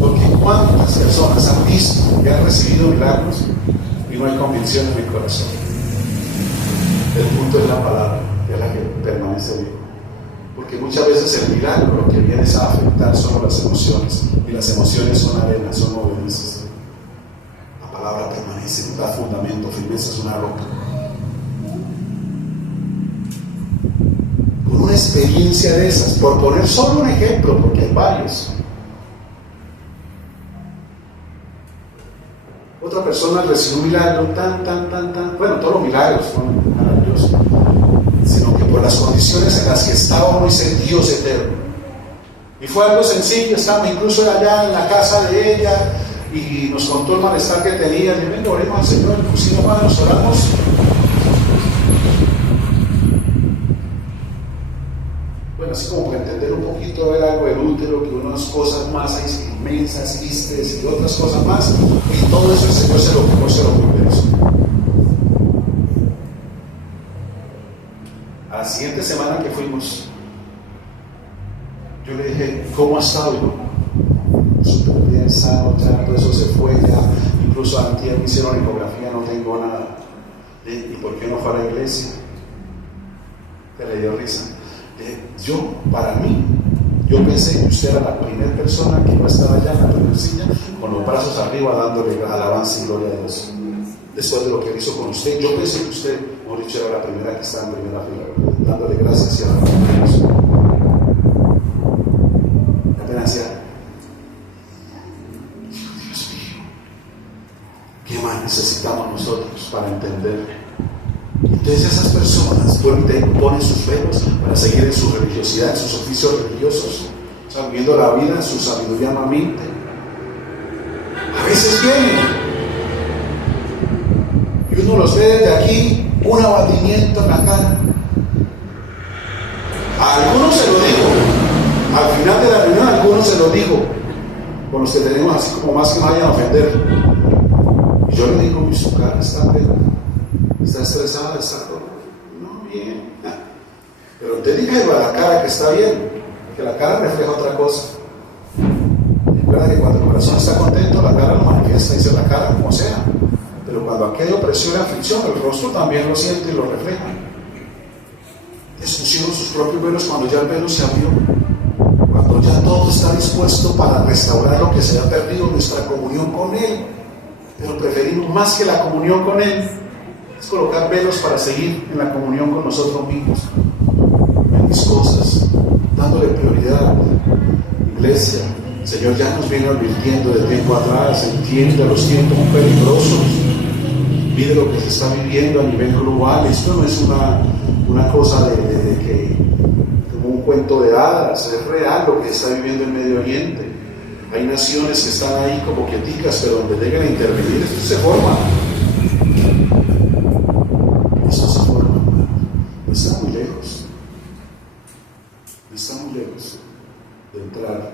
Porque cuántas personas han visto que han recibido milagros y no hay convicción en el corazón. El punto es la palabra, que es la que permanece viva. Porque muchas veces el milagro lo que viene es a afectar solo las emociones. Y las emociones son arena, son movedizas. La palabra permanece, da fundamento, firmeza es una roca. Con una experiencia de esas, por poner solo un ejemplo, porque hay varios. Otra persona recibió un milagro bueno, todos los milagros son maravillosos, sino que por las condiciones en las que estaba uno dice Dios eterno. Y fue algo sencillo, estábamos incluso allá en la casa de ella y nos contó el malestar que tenía. Le vengo, oremos al Señor, pusimos manos, oramos. Bueno, así como para entender un poquito, ver algo del útero, que unas cosas más inmensas, quistes y otras cosas más, y todo eso el Señor se lo converso. A la siguiente semana que fuimos, yo le dije, ¿cómo ha estado? Súper bien, sano, ya todo eso se fue, ya incluso antier me hicieron ecografía, no tengo nada. ¿Y por qué no fue a la iglesia? Que le dio risa. Para mí, yo pensé que usted era la primera persona que iba a estar allá en la primera silla, con los brazos arriba, dándole alabanza y gloria a Dios. Después de lo que él hizo con usted, yo pensé que usted, mejor dicho, era la primera que estaba en primera fila, dándole gracias y alabanza a Dios. Apenas decía, Dios mío, ¿qué más necesitamos nosotros para entender? Entonces esas personas ponen sus velos para seguir en su religiosidad, en sus oficios religiosos, o sea, viviendo la vida en su sabiduría maminte. A veces vienen y uno los ve desde aquí, un abatimiento en la cara. A algunos se lo digo, al final de la reunión a algunos se lo digo, con los que tenemos así como más que no vayan a ofender. Y yo le digo, su cara está estresada, está todo, no, bien. Pero usted dígalo a la cara que está bien, que la cara refleja otra cosa. Recuerda que cuando el corazón está contento, la cara lo manifiesta, dice la cara como sea. Pero cuando aquí hay opresión y aflicción, el rostro también lo siente y lo refleja. Pusieron sus propios velos cuando ya el velo se abrió, cuando ya todo está dispuesto para restaurar lo que se ha perdido, nuestra comunión con Él. Pero preferimos más que la comunión con Él, es colocar velos para seguir en la comunión con nosotros mismos, en mis cosas, dándole prioridad. Iglesia, el Señor ya nos viene advirtiendo de tiempo atrás, entiende los tiempos peligrosos, mire lo que se está viviendo a nivel global. Esto no es una cosa de que como un cuento de hadas, es real lo que está viviendo el Medio Oriente. Hay naciones que están ahí como quieticas, pero donde llegan a intervenir, esto se forma. Esto se forma, no está muy lejos. No está muy lejos de entrar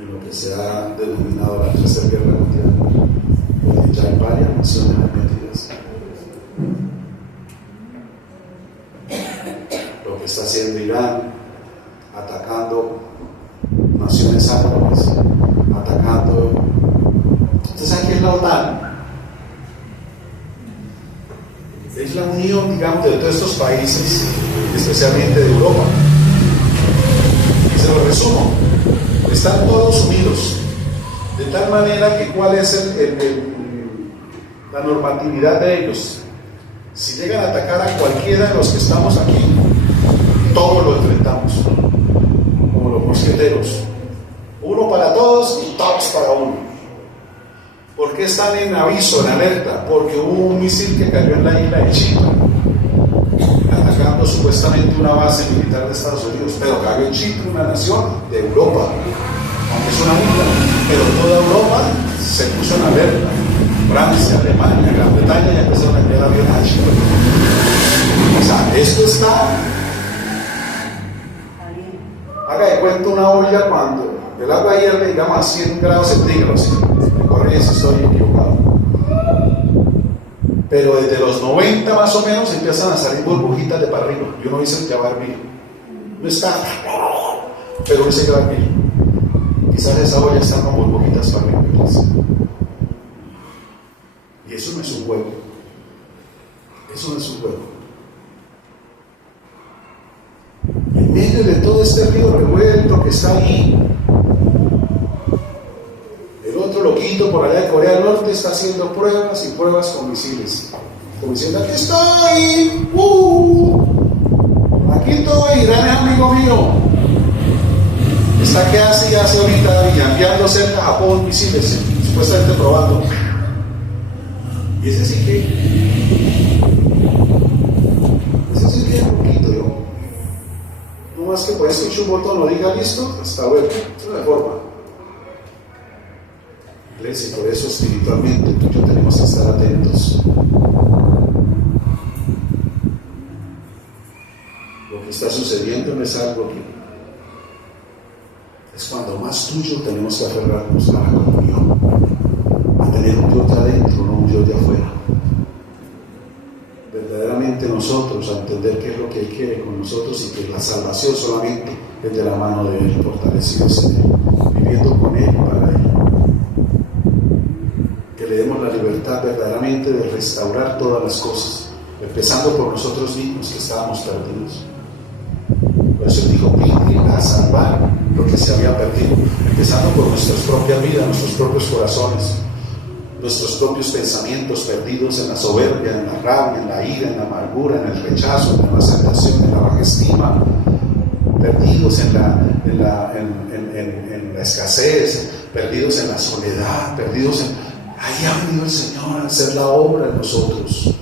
en lo que se ha denominado la Tercera Guerra Mundial, donde ya hay varias naciones metidas. Lo que está haciendo Irán, atacando naciones árabes, atacando. ¿Ustedes saben qué es la OTAN? Es la unión, digamos, de todos estos países, especialmente de Europa. Se lo resumo: están todos unidos, de tal manera que cuál es la normatividad de ellos. Si llegan a atacar a cualquiera de los que estamos aquí, todos lo enfrentamos, como los mosqueteros, uno para todos y todos para uno. ¿Por qué están en aviso, en alerta? Porque hubo un misil que cayó en la isla de Chipre, atacando supuestamente una base militar de Estados Unidos, pero cayó en Chipre, una nación de Europa, aunque es una isla, pero toda Europa se puso en alerta. Francia, Alemania, Gran Bretaña ya empezaron a enviar aviones a Chipre. O sea, esto está. Haga de cuenta una olla cuando el agua hierve, digamos, a 100 grados centígrados. Me corrigen si estoy equivocado. Pero desde los 90 más o menos empiezan a salir burbujitas de para arriba. Yo no hice el Javarville. No está, pero no hice Javarville. Quizás esa olla está con burbujitas para arriba. Y eso no es un juego. Eso no es un juego. En medio de todo este río revuelto que está ahí, el otro loquito por allá de Corea del Norte está haciendo pruebas y pruebas con misiles, como diciendo: aquí estoy, aquí estoy, Irán es amigo mío. Está que hace ahorita enviando cerca a Japón misiles, supuestamente probando. Y ese sí que es poquito, yo. No más que por eso un botón lo diga listo, está bueno, es una forma. Iglesia, por eso espiritualmente tú y yo tenemos que estar atentos. Lo que está sucediendo no es algo que es cuando más tuyo tenemos que aferrarnos a la comunión, a tener un Dios de adentro, no un Dios de afuera. Verdaderamente nosotros a entender qué es lo que Él quiere con nosotros y que la salvación solamente es de la mano de Él, fortalecidos en Él, viviendo con Él y para Él. Que le demos la libertad verdaderamente de restaurar todas las cosas, empezando por nosotros mismos que estábamos perdidos. Por eso Él dijo: vine a salvar lo que se había perdido, empezando por nuestras propias vidas, nuestros propios corazones, nuestros propios pensamientos perdidos en la soberbia, en la rabia, en la ira, en la amargura, en el rechazo, en la aceptación, en la baja estima, perdidos en la escasez, perdidos en la soledad, perdidos en... Ahí ha venido el Señor a hacer la obra en nosotros,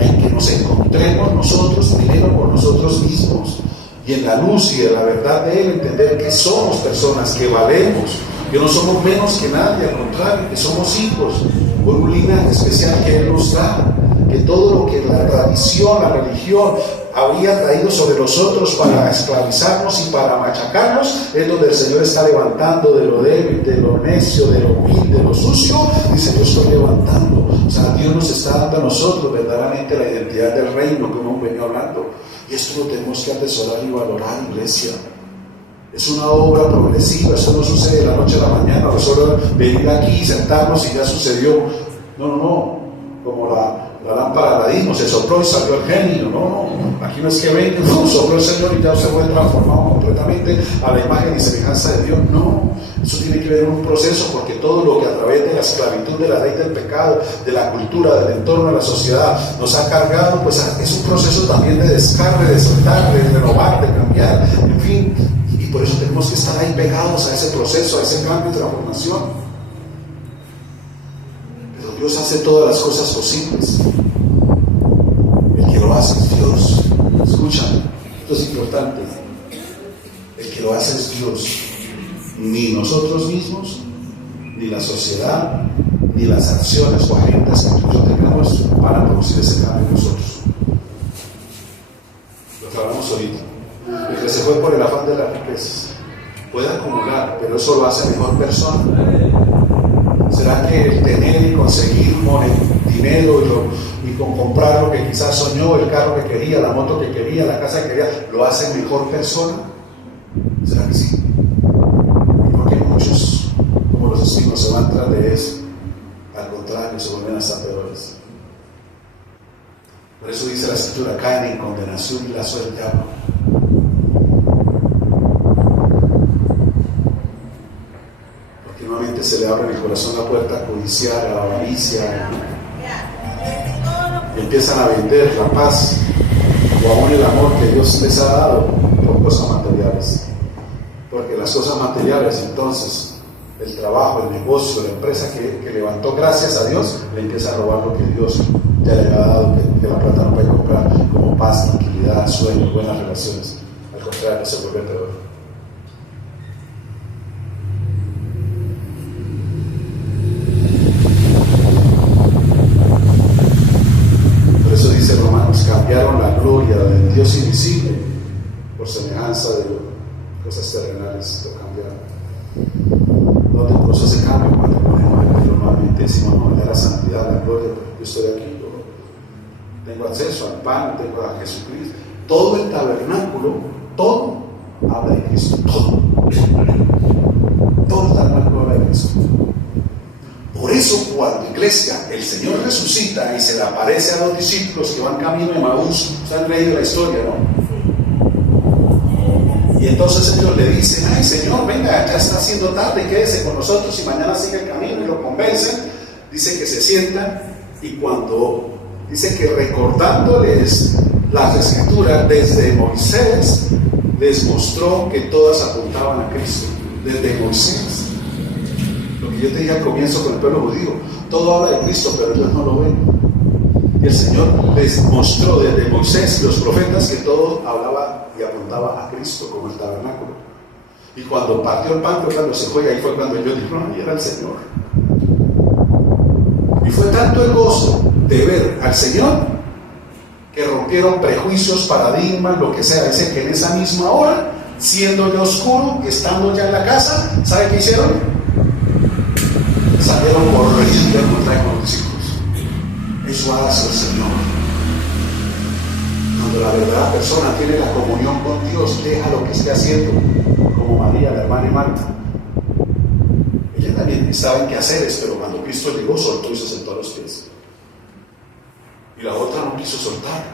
en que nos encontremos nosotros primero por nosotros mismos, y en la luz y en la verdad de Él entender que somos personas, que valemos, que no somos menos que nadie, al contrario, que somos hijos por un linaje especial que Él nos da, que todo lo que la tradición, la religión había traído sobre nosotros para esclavizarnos y para machacarnos, es donde el Señor está levantando de lo débil, de lo necio, de lo vil, de lo sucio. Dice, yo estoy levantando. O sea, Dios nos está dando a nosotros verdaderamente la identidad del reino que hemos venido hablando. Y esto lo tenemos que atesorar y valorar, iglesia. Es una obra progresiva, eso no sucede de la noche a la mañana, no solo venir aquí, sentarnos y ya sucedió. No, como la lámpara de Aladino, se sopló y salió el genio. No, aquí no es que venga, sopló el Señor y ya se fue transformado completamente a la imagen y semejanza de Dios. No, eso tiene que ver en un proceso, porque todo lo que a través de la esclavitud, de la ley del pecado, de la cultura, del entorno, de la sociedad, nos ha cargado, pues es un proceso también de descarga, de soltar, de renovar, de cambiar, en fin. Y por eso tenemos que estar ahí pegados a ese proceso, a ese cambio y transformación. Pero Dios hace todas las cosas posibles. El que lo hace es Dios. Escúchame, esto es importante. El que lo hace es Dios. Ni nosotros mismos, ni la sociedad, ni las acciones o agendas que nosotros tengamos van a producir ese cambio en nosotros. Lo que hablamos ahorita. El que se fue por el afán de las riquezas puede acumular, pero eso lo hace mejor persona. ¿Será que el tener y conseguir dinero y con comprar lo que quizás soñó, el carro que quería, la moto que quería, la casa que quería, lo hace mejor persona? ¿Será que sí? Porque muchos, como los espinos, se van tras de eso. Al contrario, se vuelven hasta peores. Por eso dice la Escritura, caen en condenación y la suerte ama. Nuevamente se le abre en el corazón la puerta a codiciar, a la avaricia, y empiezan a vender la paz o aún el amor que Dios les ha dado por cosas materiales. Porque las cosas materiales, entonces, el trabajo, el negocio, la empresa que levantó gracias a Dios, le empieza a robar lo que Dios ya le ha dado, que la plata no puede comprar, como paz, tranquilidad, sueños, buenas relaciones. Al contrario, se vuelve peor. Dice Romanos, cambiaron la gloria del Dios invisible por semejanza de cosas terrenales, lo cambiaron. ¿Dónde produce ese cambio? Cuando ponemos el pelo nuevamente, decimos, no, de la santidad, la gloria, yo estoy aquí, yo tengo acceso al pan, tengo a Jesucristo. Todo el tabernáculo, todo habla de Cristo, todo el tabernáculo habla de Cristo. Por eso, cuando, iglesia, el Señor resucita y se le aparece a los discípulos que van camino de Emaús, ustedes han leído la historia, ¿no? Y entonces ellos le dicen, ay Señor, venga, ya está haciendo tarde, quédese con nosotros y mañana sigue el camino, y lo convencen. Dice que se sientan, y cuando dice que recordándoles las Escrituras desde Moisés, les mostró que todas apuntaban a Cristo, desde Moisés. Yo te dije al comienzo con el pueblo judío, todo habla de Cristo, pero ellos no lo ven. Y el Señor les mostró desde Moisés y los profetas que todo hablaba y apuntaba a Cristo como el tabernáculo. Y cuando partió el pan, fue cuando se fue, ahí fue cuando ellos dijeron, y era el Señor. Y fue tanto el gozo de ver al Señor que rompieron prejuicios, paradigmas, lo que sea. Dice que en esa misma hora, siendo ya oscuro, estando ya en la casa, ¿sabe qué hicieron? Salieron corriendo a encontrar con los discípulos. Eso hace el Señor. Cuando la verdadera persona tiene la comunión con Dios, deja lo que esté haciendo, como María, la hermana de Marta. Ella también estaba en quehaceres, pero cuando Cristo llegó, soltó y se sentó a los pies. Y la otra no quiso soltar,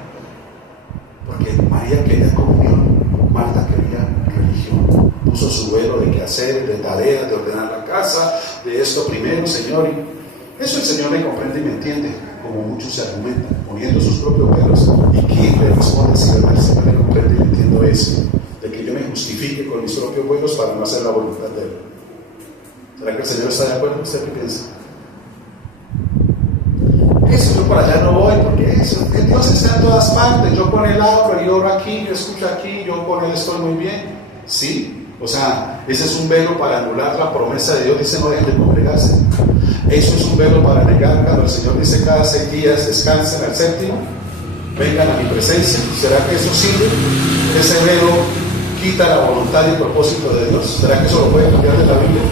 porque María quería comunión, Marta quería religión. Puso su velo de quehacer, de tareas, de ordenar la casa, de esto primero, Señor. Y eso el Señor me comprende y me entiende, como muchos se argumentan, poniendo sus propios velos. ¿Y quién le responde si el Señor me comprende y me entiendo eso? De que yo me justifique con mis propios vuelos para no hacer la voluntad de Él. ¿Será que el Señor está de acuerdo? ¿Usted qué piensa? Eso, yo por allá no voy, porque eso, Dios está en todas partes. Yo con Él hablo, y oro aquí, yo escucho aquí, yo con Él estoy muy bien. Sí. O sea, ese es un velo para anular la promesa de Dios, dice no dejen de congregarse. Eso es un velo para negar cuando el Señor dice cada 6 días descansen al séptimo. vengan a mi presencia. ¿Será que eso sirve? ¿Ese velo quita la voluntad y el propósito de Dios? ¿Será que eso lo puede cambiar de la Biblia?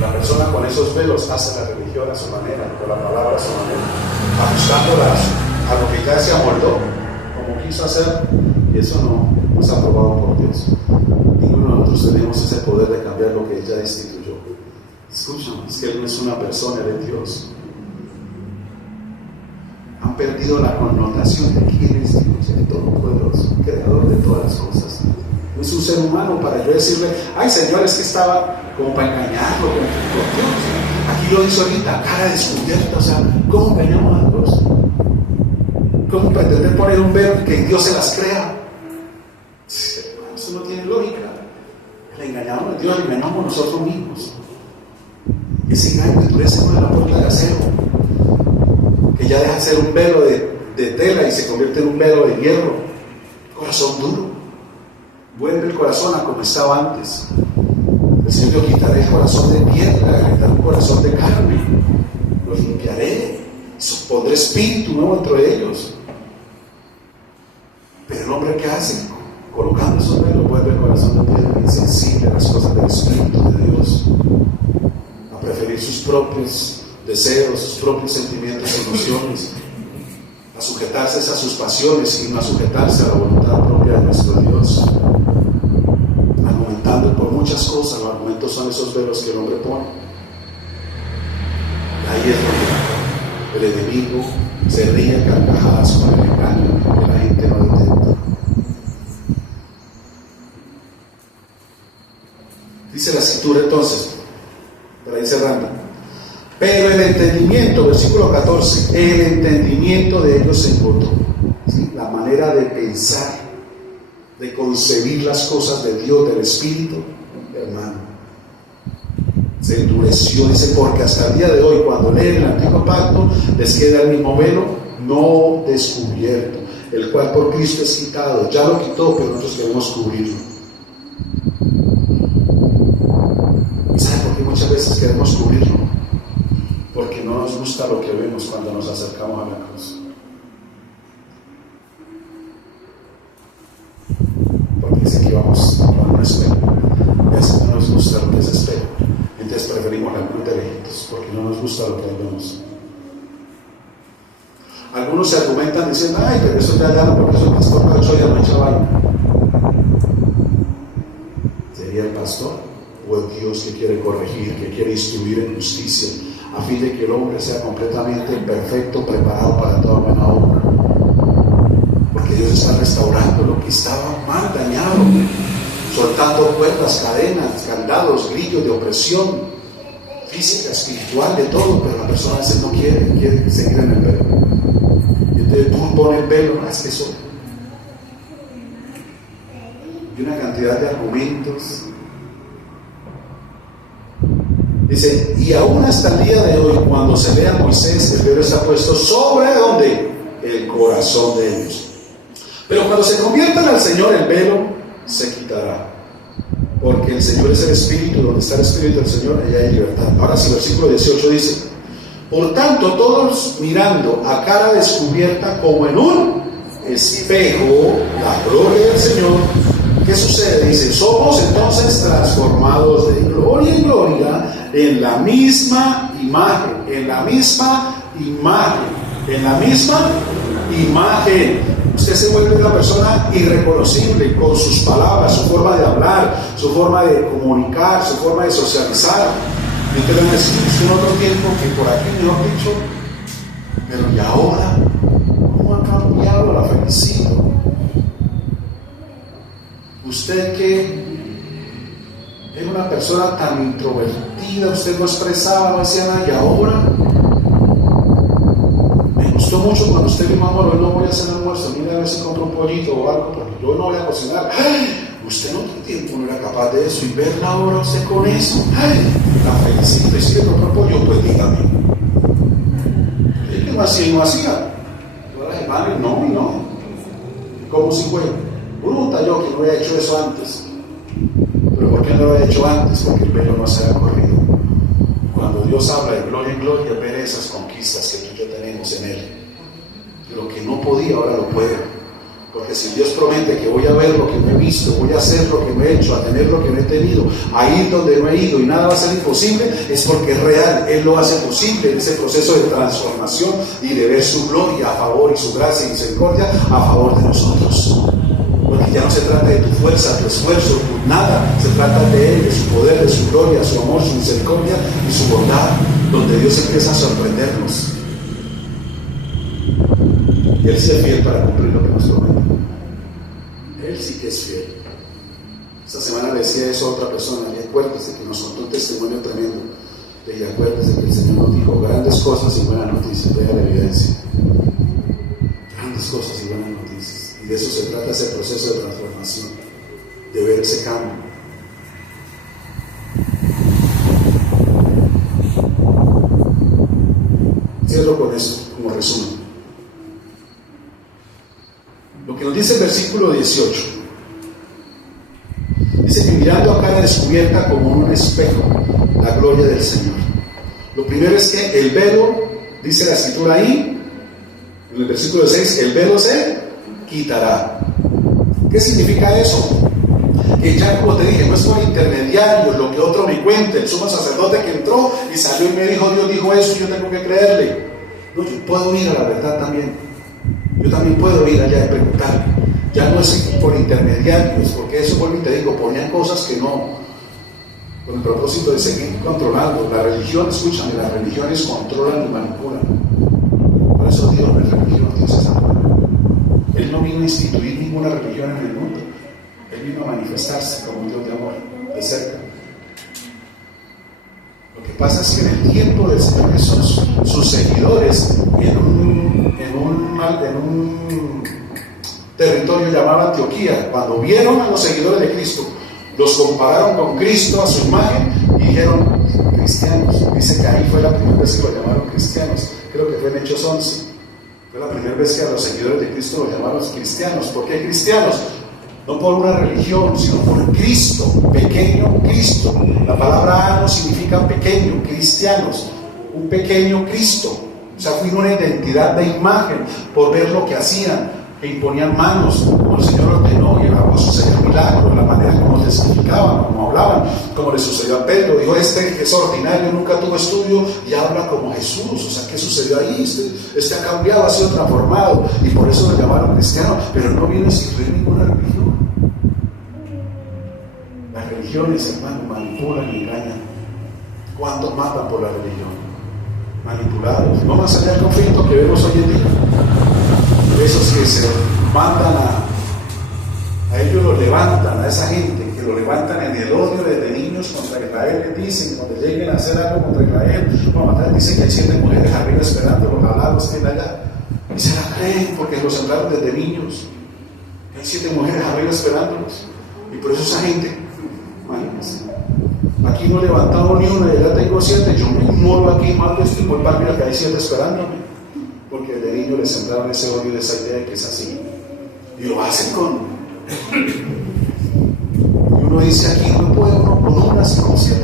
La persona con esos velos hace la religión a su manera, con la palabra a su manera, ajustándola a lo que ya se amoldó, como quiso hacer, y eso no es aprobado por Dios. Ninguno de nosotros tenemos ese poder de cambiar lo que Él ya instituyó. Escuchen, es que Él no es una persona, Él es Dios. Han perdido la connotación de quién es Dios, el Todopoderoso, creador de todas las cosas. No es un ser humano para yo decirle, ay Señor, es que estaba como para engañarlo con Dios. Aquí lo hizo ahorita, cara descubierta. O sea, ¿cómo engañamos a Dios? ¿Cómo pretender poner un velo que Dios se las crea? Eso no tiene lógica. Le engañamos a Dios, le engañamos a nosotros mismos. Ese engaño endurece como la puerta de acero, que ya deja de ser un velo de tela y se convierte en un velo de hierro. Corazón duro. Vuelve el corazón a como estaba antes. El Señor, yo quitaré el corazón de piedra, le daré un corazón de carne, los limpiaré, pondré espíritu nuevo dentro de ellos. Pero el hombre, ¿qué hace? Colocando esos velos, vuelve el corazón de piedra, insensible a las cosas del Espíritu de Dios, a preferir sus propios deseos, sus propios sentimientos, emociones, a sujetarse a sus pasiones y no a sujetarse a la voluntad propia de nuestro Dios. Argumentando por muchas cosas, los argumentos son esos velos que el hombre pone. Ahí es donde el enemigo se ríe a carcajadas con el engaño que la gente no detecta. Dice la Escritura entonces, para ir cerrando, pero el entendimiento, versículo 14, el entendimiento de ellos se engordó, ¿sí? La manera de pensar, de concebir las cosas de Dios, del Espíritu, hermano, se endureció. Dice, porque hasta el día de hoy, cuando leen el Antiguo Pacto, les queda el mismo velo no descubierto, el cual por Cristo es quitado. Ya lo quitó, pero nosotros queremos cubrirlo. ¿Y saben por qué muchas veces queremos cubrirlo? Porque no nos gusta lo que vemos cuando nos acercamos a la cruz. Porque dice que vamos a un espejo. Y así no nos gusta lo que es espejo. Entonces preferimos la luz de lejitos, porque no nos gusta lo que vemos. Algunos se argumentan diciendo, ay, pero eso ya no, porque eso el pastor Cacho ya no echa vaina. ¿Sería el pastor o el Dios que quiere corregir, que quiere instruir en justicia, a fin de que el hombre sea completamente perfecto, preparado para toda buena obra? Porque Dios está restaurando lo que estaba mal, dañado, soltando cuerdas, cadenas, candados, grillos de opresión física, espiritual, de todo, pero la persona a veces no quiere seguir en el velo. Y entonces tú pones el velo, no, es que eso. Y una cantidad de argumentos. Dice, y aún hasta el día de hoy, cuando se ve a Moisés, el velo está puesto sobre ¿dónde? El corazón de ellos. Pero cuando se conviertan al Señor, el velo se quitará. Porque el Señor es el Espíritu, donde está el Espíritu del Señor, allá hay libertad. Ahora sí, versículo 18 dice, por tanto, todos mirando a cara descubierta como en un espejo la gloria del Señor, ¿qué sucede? Dice, somos entonces transformados de gloria en gloria en la misma imagen, en la misma imagen, en la misma imagen. Usted se vuelve una persona irreconocible con sus palabras, su forma de hablar, su forma de comunicar, su forma de socializar. Y usted le decir, es en otro tiempo que por aquí me lo han dicho, pero ¿y ahora? ¿Cómo ha cambiado? La felicito. Usted que era una persona tan introvertida, usted no expresaba, no decía nada, y ahora me gustó mucho cuando usted dijo, amor, hoy no voy a hacer almuerzo, mira a ver si compro un pollito o algo, porque yo no voy a cocinar. ¡Ay! Usted no tiene tiempo, no era capaz de eso, y verla ahora usted con eso. ¡Ay! La felicito, y si le compro pollo, pues dígame. ¿Qué no hacía? No hacía. Yo a las hermanas, no. ¿Cómo si fue? Bruta yo que no había hecho eso antes. ¿Pero por qué no lo había hecho antes? Porque el velo no se había corrido. Cuando Dios habla de gloria en gloria, ver esas conquistas que tú y yo tenemos en Él. De lo que no podía, ahora lo puedo. Porque si Dios promete que voy a ver lo que me he visto, voy a hacer lo que me he hecho, a tener lo que me he tenido, a ir donde no he ido y nada va a ser imposible, es porque es real. Él lo hace posible en ese proceso de transformación y de ver su gloria a favor y su gracia y misericordia a favor de nosotros. Porque ya no se trata de tu fuerza, tu esfuerzo, tu nada, se trata de Él, de su poder, de su gloria, su amor, su misericordia y su bondad, donde Dios empieza a sorprendernos. Y Él sí es fiel para cumplir lo que nos promete. Él sí que es fiel. Esta semana le decía eso a otra persona, y acuérdese que nos contó un testimonio tremendo. Y acuérdese que el Señor nos dijo grandes cosas y buenas noticias. Vea la evidencia. Grandes cosas y buenas noticias. Y de eso se trata ese proceso de transformación, de ver ese cambio. Cierro con eso como resumen. Lo que nos dice el versículo 18, dice que mirando a cara descubierta como un espejo la gloria del Señor. Lo primero es que el velo, dice la escritura ahí, en el versículo 6, el velo se quitará. ¿Qué significa eso? Que ya, como te dije, no es por intermediarios lo que otro me cuente, el sumo sacerdote que entró y salió y me dijo, Dios dijo eso y yo tengo que creerle. No, yo puedo ir a la verdad también. Yo también puedo ir allá y preguntar. Ya no es por intermediarios, porque eso, vuelvo y te digo, ponían cosas que no, con el propósito de seguir controlando. La religión, escúchame, las religiones controlan y manipulan. Por eso Dios no es religión, Dios es amor. Él no vino a instituir ninguna religión en el mundo. Él vino a manifestarse como un Dios de amor, de cerca. Lo que pasa es que en el tiempo del Señor Jesús, sus seguidores en un territorio llamado Antioquía, cuando vieron a los seguidores de Cristo, los compararon con Cristo a su imagen y dijeron cristianos. Dice que ahí fue la primera vez que lo llamaron cristianos. Creo que fue en Hechos 11. Fue la primera vez que a los seguidores de Cristo los llamaron cristianos. ¿Por qué cristianos? No por una religión, sino por Cristo, pequeño Cristo. La palabra no significa pequeño, cristianos, un pequeño Cristo. O sea, fue una identidad de imagen por ver lo que hacían, que imponían manos, como el Señor ordenó, y luego sucedían milagros, la manera como les explicaban, como hablaban, como le sucedió a Pedro. Dijo, que es ordinario, nunca tuvo estudio y habla como Jesús. O sea, ¿qué sucedió ahí? Este ha cambiado, ha sido transformado, y por eso lo llamaron cristiano, pero no viene a instituir ninguna religión. Las religiones, hermano, manipulan y engañan. ¿Cuántos matan por la religión? Manipulados. No más allá del conflicto que vemos hoy en día. Esos que se mandan a ellos los levantan, a esa gente que lo levantan en el odio desde niños contra Israel, les dicen, cuando lleguen a hacer algo contra Israel, no, matar, dicen que hay 7 mujeres arriba esperando los halagos que hay allá. Y se la creen porque los sembraron desde niños. Hay 7 mujeres arriba esperándolos. Y por eso esa gente, imagínense. Aquí no he levantado ni una, ya tengo 7, yo me moro aquí, mato esto y vuelvo a mirar que hay 7 esperándome. Porque de niño les sembraron ese odio de esa idea de que es así. Y lo hacen con... Y uno dice aquí, no puedo, no, con una, así con 7.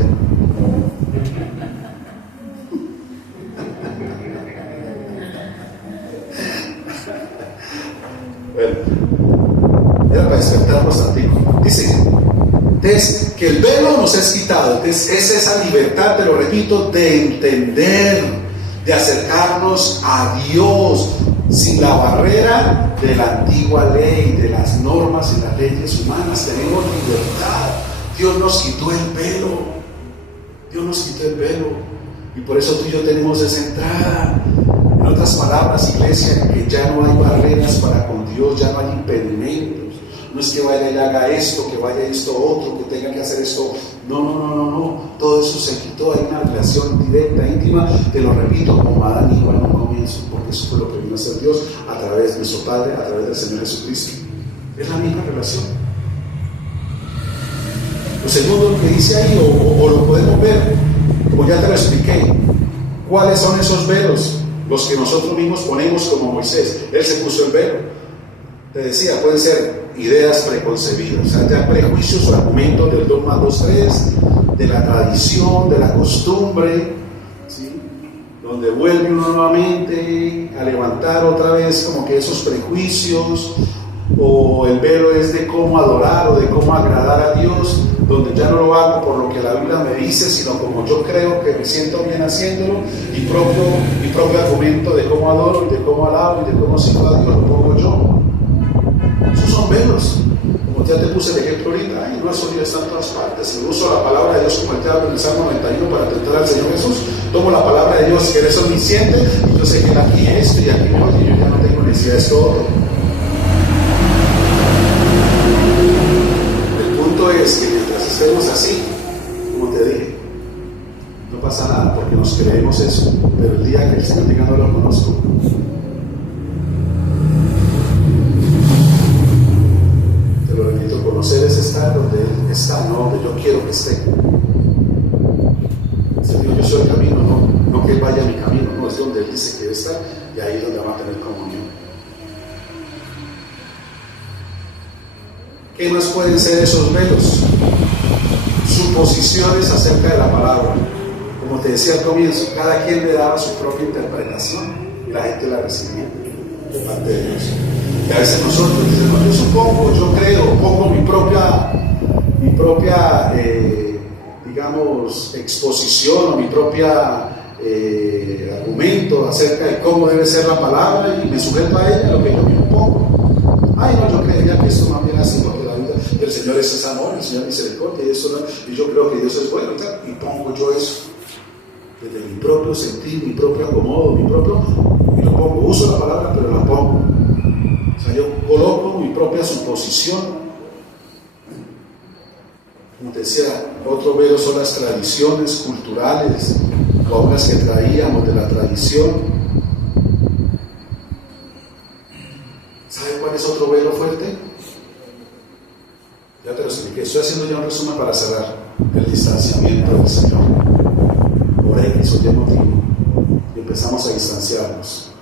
Bueno, era para despertarnos tantito. Dice... Entonces, que el velo nos es quitado. Entonces, es esa libertad, te lo repito, de entender, de acercarnos a Dios sin la barrera de la antigua ley, de las normas y las leyes humanas. Tenemos libertad. Dios nos quitó el velo. Dios nos quitó el velo. Y por eso tú y yo tenemos esa entrada. En otras palabras, iglesia, que ya no hay barreras para con Dios, ya no hay impedimentos. No es que vaya y haga esto, que vaya esto otro, que tenga que hacer esto. No. Todo eso se quitó. Hay una relación directa, íntima, te lo repito, como Adán y Eva en un comienzo, porque eso fue lo que vino a hacer Dios a través de nuestro Padre, a través del Señor Jesucristo. Es la misma relación. Lo segundo que dice ahí, o lo podemos ver, como ya te lo expliqué, ¿cuáles son esos velos? Los que nosotros mismos ponemos como Moisés. Él se puso el velo. Te decía, pueden ser ideas preconcebidas, o sea, ya prejuicios o argumentos del 2 más 2, 3, de la tradición, de la costumbre, ¿sí? donde vuelve uno nuevamente a levantar otra vez como que esos prejuicios, o el velo es de cómo adorar o de cómo agradar a Dios, donde ya no lo hago por lo que la Biblia me dice, sino como yo creo que me siento bien haciéndolo, y mi propio argumento de cómo adoro y de cómo alabo y de cómo sirvo a Dios lo pongo yo. Esos son velos. Como ya te puse el ejemplo ahorita, ay, no, eso está en todas partes. Si uso la palabra de Dios como el te hablo en el Salmo 91 para tentar al Señor Jesús, tomo la palabra de Dios que eres omnisciente, y yo sé que Él aquí esto y aquí me oye, y yo ya no tengo necesidad de esto otro. El punto es que mientras estemos así, como te dije, no pasa nada porque nos creemos eso, pero el día que el Señor diga no lo conozco, te lo repito, conocer es estar donde Él está, no donde yo quiero que esté. Señor, yo soy el camino, no que Él vaya a mi camino, no, es donde Él dice que Él está, y ahí es donde va a tener comunión. ¿Qué más pueden ser esos velos? Suposiciones acerca de la palabra. Como te decía al comienzo, cada quien le daba su propia interpretación y la gente la recibía de parte de Dios. Y a veces nosotros decimos, yo supongo, yo creo, pongo mi propia digamos, exposición o mi propia argumento acerca de cómo debe ser la palabra, y me sujeto a ella, lo que yo me pongo. Ay, no, yo creería que esto más bien así, porque la vida del Señor es amor, el Señor es misericordia, y yo creo que Dios es bueno, y pongo yo eso desde mi propio sentir, mi propio acomodo, y lo pongo, uso la palabra, pero la pongo. O sea, yo coloco mi propia suposición. Como te decía, otro velo son las tradiciones culturales, obras que traíamos de la tradición. ¿Sabe cuál es otro velo fuerte? Ya te lo expliqué. Estoy haciendo ya un resumen para cerrar. El distanciamiento del Señor. Por X o Y motivo. Y empezamos a distanciarnos.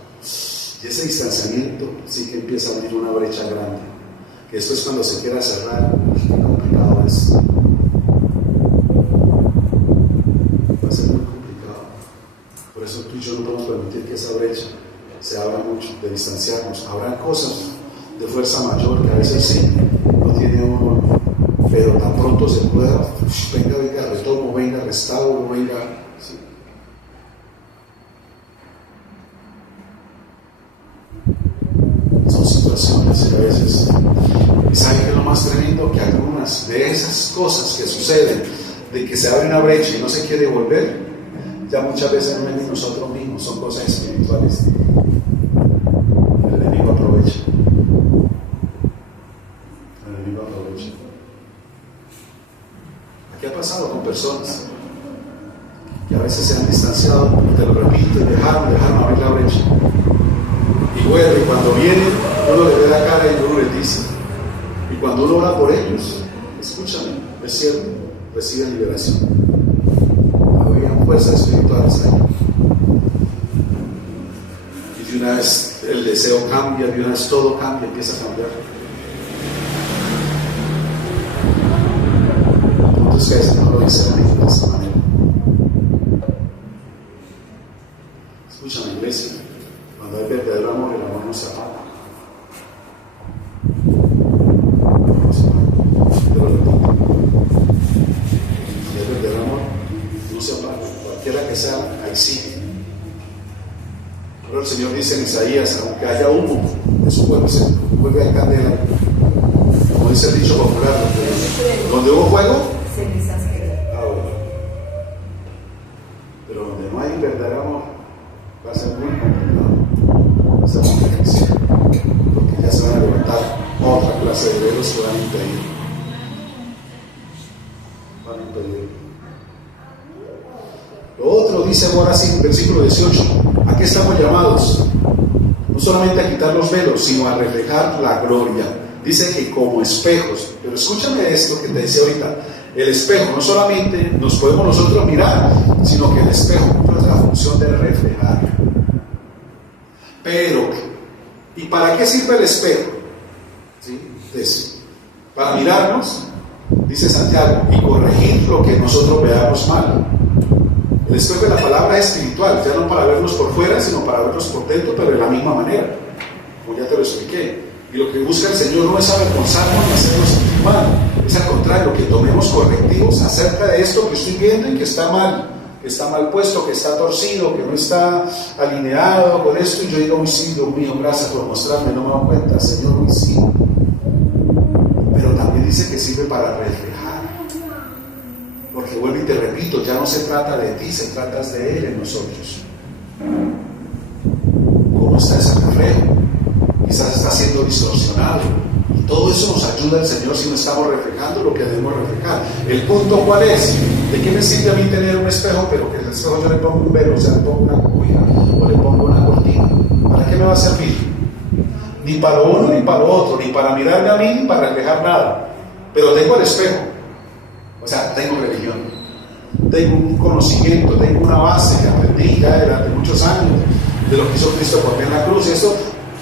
Y ese distanciamiento sí que empieza a abrir una brecha grande. Que después cuando se quiera cerrar, qué complicado es. Va a ser muy complicado. Por eso tú y yo no podemos permitir que esa brecha se habla mucho de distanciarnos. Habrán cosas de fuerza mayor que a veces sí no tiene uno, pero tan pronto se pueda, venga, retomo, venga, restauro, venga. ¿Sí? Son situaciones que a veces, y ¿saben qué es lo más tremendo? Que algunas de esas cosas que suceden, de que se abre una brecha y no se quiere volver, ya muchas veces no es ni nosotros mismos, son cosas espirituales. El enemigo aprovecha. Aquí ha pasado con personas que a veces se han distanciado, te lo repito, y dejaron abrir la brecha. Y bueno, y cuando vienen, uno les ve la cara y uno les dice. Y cuando uno ora por ellos, escúchame, es cierto, reciben liberación. Habían fuerzas espirituales ahí. Y de una vez el deseo cambia, de una vez todo cambia, empieza a cambiar. Entonces, que el Señor lo dice de esta manera. Escúchame, iglesia, cuando hay verdadero amor, el amor no se apaga. Te lo repito. Si hay verdadero amor, no se apaga. Cualquiera que sea, ahí sigue. Pero el Señor dice en Isaías, aunque haya humo, de su pueblo se vuelve a candela. Como dice el dicho popular, donde hubo fuego, pero donde no hay verdadero amor, va a ser muy complicado. Va a ser muy difícil, porque ya se van a levantar otra clase de velos que van a impedir. Lo otro dice ahora sí, versículo 18, ¿a qué estamos llamados? No solamente a quitar los velos, sino a reflejar la gloria. Dice que como espejos, pero escúchame esto que te decía ahorita, el espejo no solamente nos podemos nosotros mirar, sino que el espejo cumple la función de reflejar. Pero, ¿y para qué sirve el espejo? ¿Sí? Entonces, para mirarnos, dice Santiago, y corregir lo que nosotros veamos mal. El El espejo de la palabra es espiritual, ya no para vernos por fuera, sino para vernos por dentro, pero de la misma manera, como ya te lo expliqué. Y lo que busca el Señor no es avergonzarnos ni hacernos sentir mal, es al contrario, que tomemos correctivos acerca de esto que estoy viendo y que está mal puesto, que está torcido, que no está alineado con esto, y yo digo, uy sí, Dios mío, gracias por mostrarme, no me doy cuenta, Señor, uy sí. Pero también dice que sirve para reflejar, porque vuelvo y te repito, ya no se trata de ti, se trata de Él en nosotros. ¿Cómo está ese reflejo? Quizás está siendo distorsionado, y todo eso nos ayuda el Señor si no estamos reflejando lo que debemos reflejar. El punto, ¿cuál es? ¿De qué me sirve a mí tener un espejo, pero que el espejo yo le pongo un velo, o sea, le pongo una cobija o le pongo una cortina? ¿Para qué me va a servir? Ni para lo uno ni para lo otro, ni para mirarme a mí ni para reflejar nada. Pero tengo el espejo, o sea, tengo religión, tengo un conocimiento, tengo una base que aprendí ya durante muchos años de lo que hizo Cristo por mí en la cruz. Esto,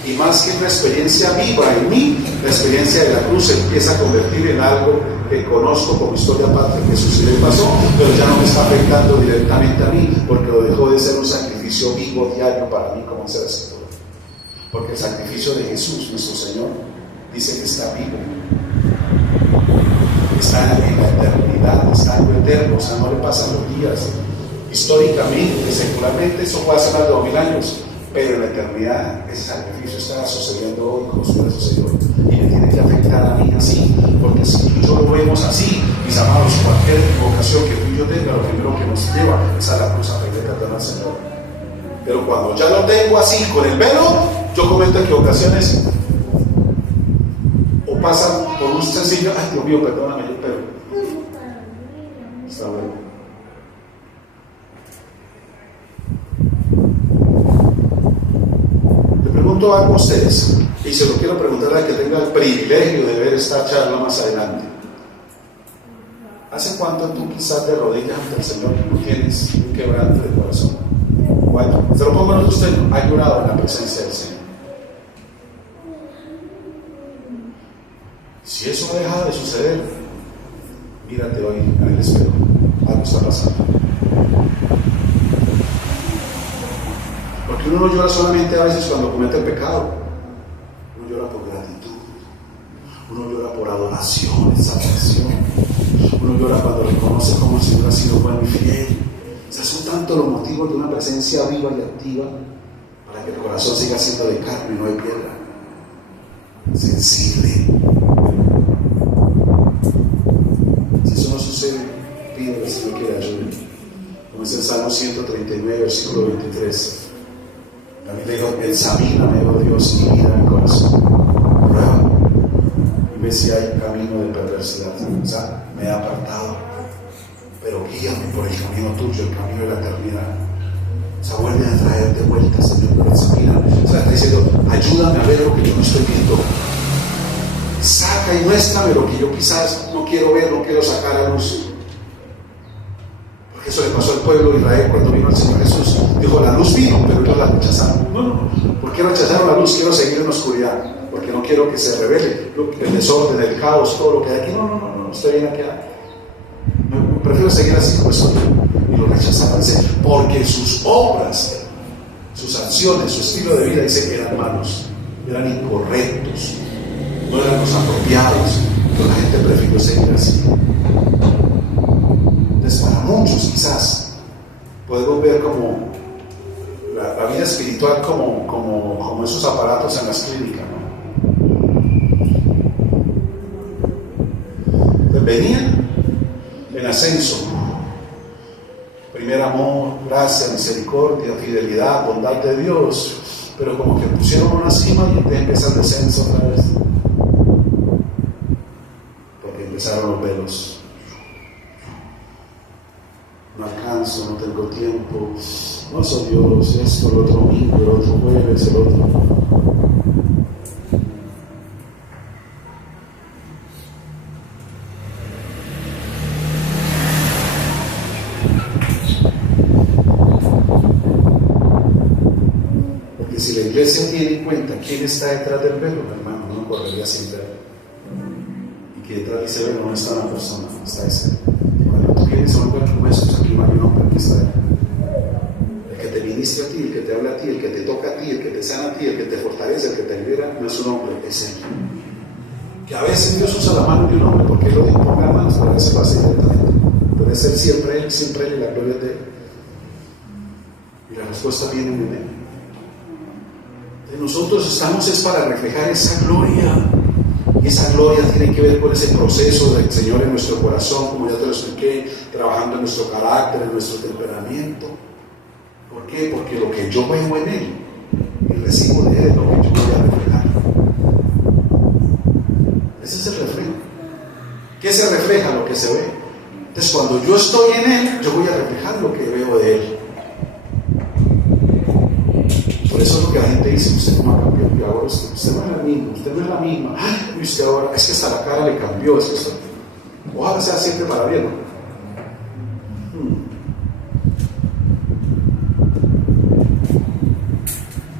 y más que una experiencia viva en mí, la experiencia de la cruz se empieza a convertir en algo que conozco como historia aparte que sucedió y pasó, pero ya no me está afectando directamente a mí, porque lo dejó de ser un sacrificio vivo diario para mí, como dice la Escritura. Porque el sacrificio de Jesús, nuestro Señor, dice que está vivo, está en la eternidad, está en lo eterno, o sea, no le pasan los días. Históricamente, secularmente, eso fue hace más de 2000 años, pero en la eternidad ese sacrificio está sucediendo hoy como si hubiera sucedido, y me tiene que afectar a mí así, porque si tú y yo lo vemos así, mis amados, cualquier equivocación que tú y yo tenga, lo primero que nos lleva es a la cruz a pedirle perdón al Señor. Pero cuando ya lo tengo así con el velo, yo cometo equivocaciones o pasan por un sencillo, ay Dios mío, perdóname, yo pero está bueno. Pregunto algo a ustedes, y se lo quiero preguntar a que tenga el privilegio de ver esta charla más adelante. ¿Hace cuánto tú quizás de rodillas ante el Señor no tienes un quebrante de corazón? Bueno, se lo pongo en usted, ha llorado en la presencia del Señor. Si eso ha dejado de suceder, mírate hoy en el espejo, algo está pasando. Porque uno no llora solamente a veces cuando comete el pecado, uno llora por gratitud, uno llora por adoración, exaltación, uno llora cuando reconoce cómo el Señor ha sido bueno y fiel. O sea, son tantos los motivos de una presencia viva y activa para que el corazón siga siendo de carne y no de piedra, sensible. Si eso no sucede, pídele al Señor que le ayude. Como es el Salmo 139, versículo 23. También le digo, examíname, oh Dios, mi vida en el corazón. Prueba y ve si hay camino de perversidad. O sea, me he apartado, pero guíame por el camino tuyo, el camino de la eternidad. O sea, vuelve a traerte vuelta, Señor, pero examíname. O sea, está diciendo, ayúdame a ver lo que yo no estoy viendo. Saca y muéstrame lo que yo quizás no quiero ver, no quiero sacar a luz. Eso le pasó al pueblo de Israel cuando vino el Señor Jesús. Dijo, la luz vino, pero ellos la rechazaron. No. ¿Por qué rechazaron la luz? Quiero seguir en la oscuridad, porque no quiero que se revele el desorden, el caos, todo lo que hay aquí. No, estoy bien aquí. Prefiero seguir así como estoy. Y lo rechazaron. Dice, porque sus obras, sus acciones, su estilo de vida, dice que eran malos, eran incorrectos, no eran los apropiados. Pero la gente prefirió seguir así. Entonces, para muchos quizás podemos ver como la vida espiritual como esos aparatos en las clínicas, ¿no? Entonces, venían en ascenso: primer amor, gracia, misericordia, fidelidad, bondad de Dios, pero como que pusieron una cima y entonces empieza el descenso otra vez, porque empezaron los velos. No alcanzo, no tengo tiempo, no soy Dios, esto, el otro domingo, el otro jueves, el otro. Porque si la iglesia tiene en cuenta quién está detrás del velo, hermano, no correría sin ver. Y que detrás de ese velo no está una persona, no está ese. Tú tienes un encuentro como estos, aquí no hay un hombre que está ahí. viste a ti, el que te habla a ti, el que te toca a ti, el que te sana a ti, el que te fortalece, el que te libera, no es un hombre, es Él. Que a veces Dios usa la mano de un hombre, porque Él lo dijo, ponga manos, pero a veces lo hace directamente. Puede ser siempre Él y la gloria es de Él. Y la respuesta viene en Él. Nosotros estamos es para reflejar esa gloria. Y esa gloria tiene que ver con ese proceso del Señor en nuestro corazón, como ya te lo expliqué, trabajando en nuestro carácter, en nuestro temperamento. ¿Por qué? Porque lo que yo veo en Él y recibo de Él es lo que yo voy a reflejar. Ese es el reflejo. ¿Qué se refleja? Lo que se ve. Entonces, cuando yo estoy en Él, yo voy a reflejar lo que veo de Él. Por eso es lo que la gente dice: usted no ha cambiado, que ahora usted no es la misma, usted no es la misma. Ay, usted ahora, es que hasta la cara le cambió, es que esto, ojalá sea siempre para bien, ¿no?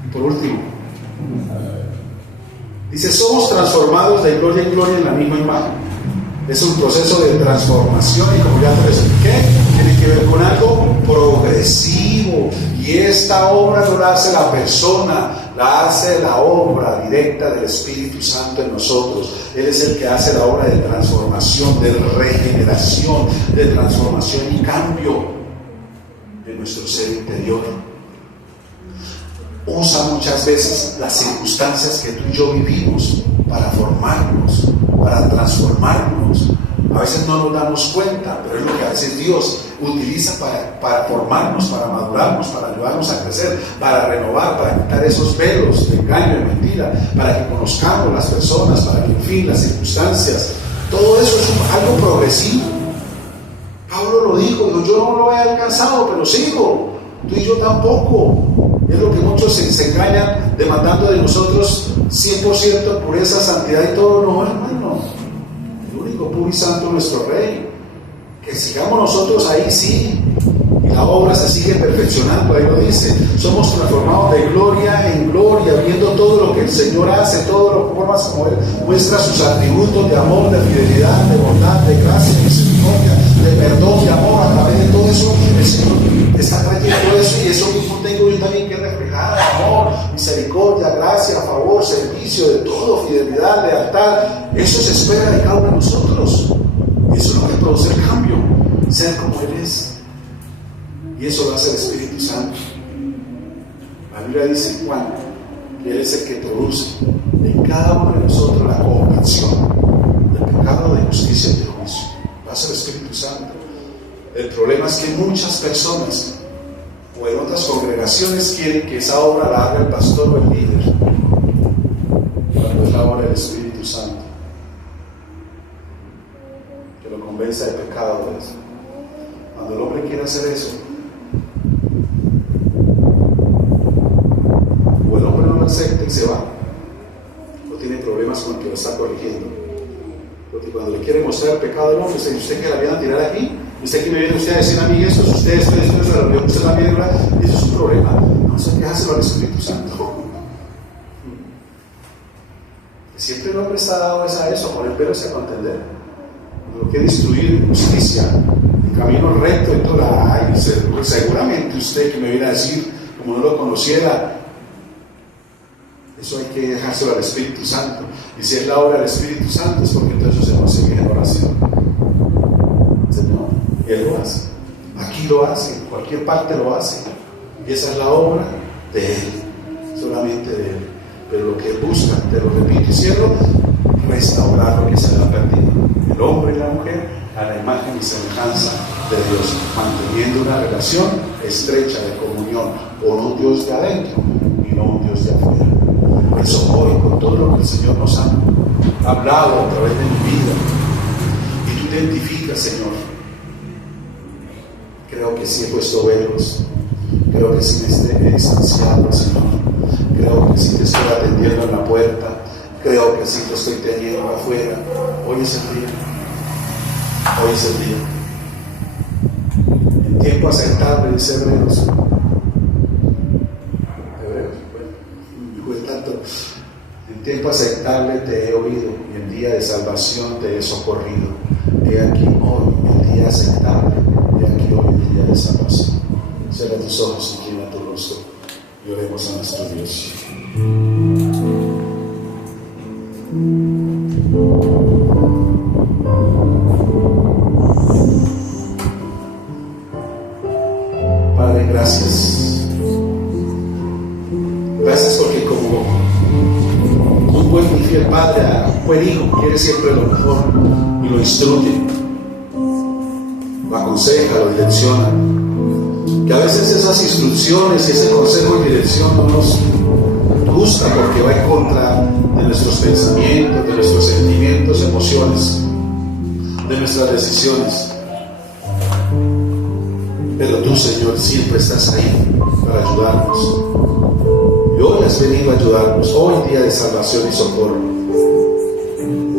Y por último, dice: somos transformados de gloria en gloria en la misma imagen. Es un proceso de transformación, y como ya te lo expliqué, tiene que ver con algo progresivo. Y esta obra no la hace la persona, la hace la obra directa del Espíritu Santo en nosotros. Él es el que hace la obra de transformación, de regeneración, de transformación y cambio de nuestro ser interior. Usa muchas veces las circunstancias que tú y yo vivimos para formarnos, para transformarnos. A veces no nos damos cuenta, pero es lo que a veces Dios utiliza para formarnos, para madurarnos, para ayudarnos a crecer, para renovar, para quitar esos velos de engaño y mentira, para que conozcamos las personas, para que, en fin, las circunstancias, todo eso es algo progresivo. Pablo lo dijo: yo no lo he alcanzado, pero sigo. Tú y yo tampoco. Es lo que muchos se engañan demandando de nosotros 100% pureza, santidad y todo. No, hermano. El único puro y santo es nuestro Rey. Que sigamos nosotros ahí, sí. Y la obra se sigue perfeccionando, ahí lo dice. Somos transformados de gloria en gloria, viendo todo lo que el Señor hace, todo lo formas como Él muestra sus atributos de amor, de fidelidad, de bondad, de gracia, de misericordia, de perdón, de amor. A través de todo eso, el Señor está trayendo eso, y eso mismo tengo yo también que reflejar: amor, misericordia, gracia, favor, servicio, de todo, fidelidad, lealtad. Eso se espera de cada uno de nosotros. Y eso es lo que produce el cambio, ser como Él es. Y eso lo hace el Espíritu Santo. La Biblia dice en Juan que Él es el que produce en cada uno de nosotros la convicción del pecado, de justicia y de juicio. Lo hace el Espíritu Santo. El problema es que muchas personas o en otras congregaciones quieren que esa obra la haga el pastor o el líder, cuando es la obra del Espíritu Santo, que lo convence de pecado de eso. Cuando el hombre quiere hacer eso, o el hombre no lo acepta y se va, o tiene problemas con el que lo está corrigiendo. Porque cuando le quiere mostrar el pecado del hombre, usted que la viene a tirar aquí, usted que me viene usted a decir a mí esto, usted esto es la reunión, usted la viene, eso es un problema. Vamos a quejárselo al Espíritu Santo. Siempre el hombre está dado a eso, a poner pelos y a contender. Lo que destruir justicia, el camino recto, entonces, seguramente usted que me viene a decir, como no lo conociera, eso hay que dejárselo al Espíritu Santo. Y si es la obra del Espíritu Santo, es porque entonces eso se nos sigue en oración. Señor, Él lo hace. Aquí lo hace, en cualquier parte lo hace. Y esa es la obra de Él, solamente de Él. Pero lo que busca, te lo repito y cierro, restaurar lo que se ha perdido. El hombre y la mujer a la imagen y semejanza de Dios, manteniendo una relación estrecha de comunión con un Dios de adentro y no un Dios de afuera. Por eso hoy, con todo lo que el Señor nos ha hablado a través de mi vida, y tú te identificas, Señor, creo que sí he puesto velos, creo que sí me he distanciado, Señor, creo que sí te estoy atendiendo en la puerta, creo que sí te estoy teniendo afuera. Hoy es el día. Hoy es el día. En tiempo aceptable, dice Hebreos. En tiempo aceptable te he oído, y en día de salvación te he socorrido. He aquí hoy el día aceptable, he aquí hoy el día de salvación. Cierra tus ojos y inclina tu rostro. rostro y oremos a nuestro Dios. Padre, gracias. Gracias porque como un buen y fiel padre a un buen hijo quiere siempre lo mejor y lo instruye, lo aconseja, lo direcciona. Que a veces esas instrucciones y ese consejo y dirección no nos gusta porque va en contra de nuestros pensamientos, de nuestros sentimientos, emociones, de nuestras decisiones. Pero tú, Señor, siempre estás ahí para ayudarnos. Y hoy has venido a ayudarnos, hoy día de salvación y socorro.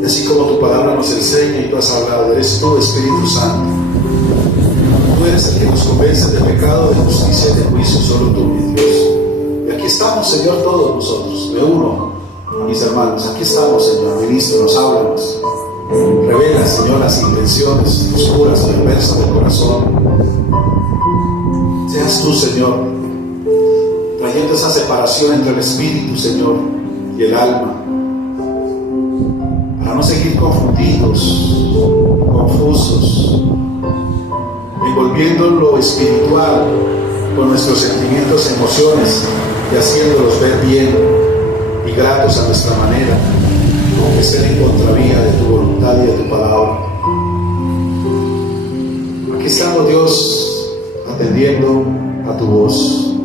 Y así como tu palabra nos enseña y tú has hablado, eres tú, Espíritu Santo. Tú eres el que nos convence de pecado, de justicia y de juicio, solo tú, mi Dios. Y aquí estamos, Señor, todos nosotros. Me uno a mis hermanos. Aquí estamos, Señor. Ministros, háblanos. Revela, Señor, las intenciones oscuras, perversas del corazón. Seas tú, Señor, trayendo esa separación entre el espíritu, Señor, y el alma, para no seguir confundidos, confusos, envolviendo lo espiritual con nuestros sentimientos, emociones, y haciéndolos ver bien y gratos a nuestra manera, aunque sea en contravía de tu voluntad y de tu palabra. Aquí estamos, Dios, atendiendo a tu voz,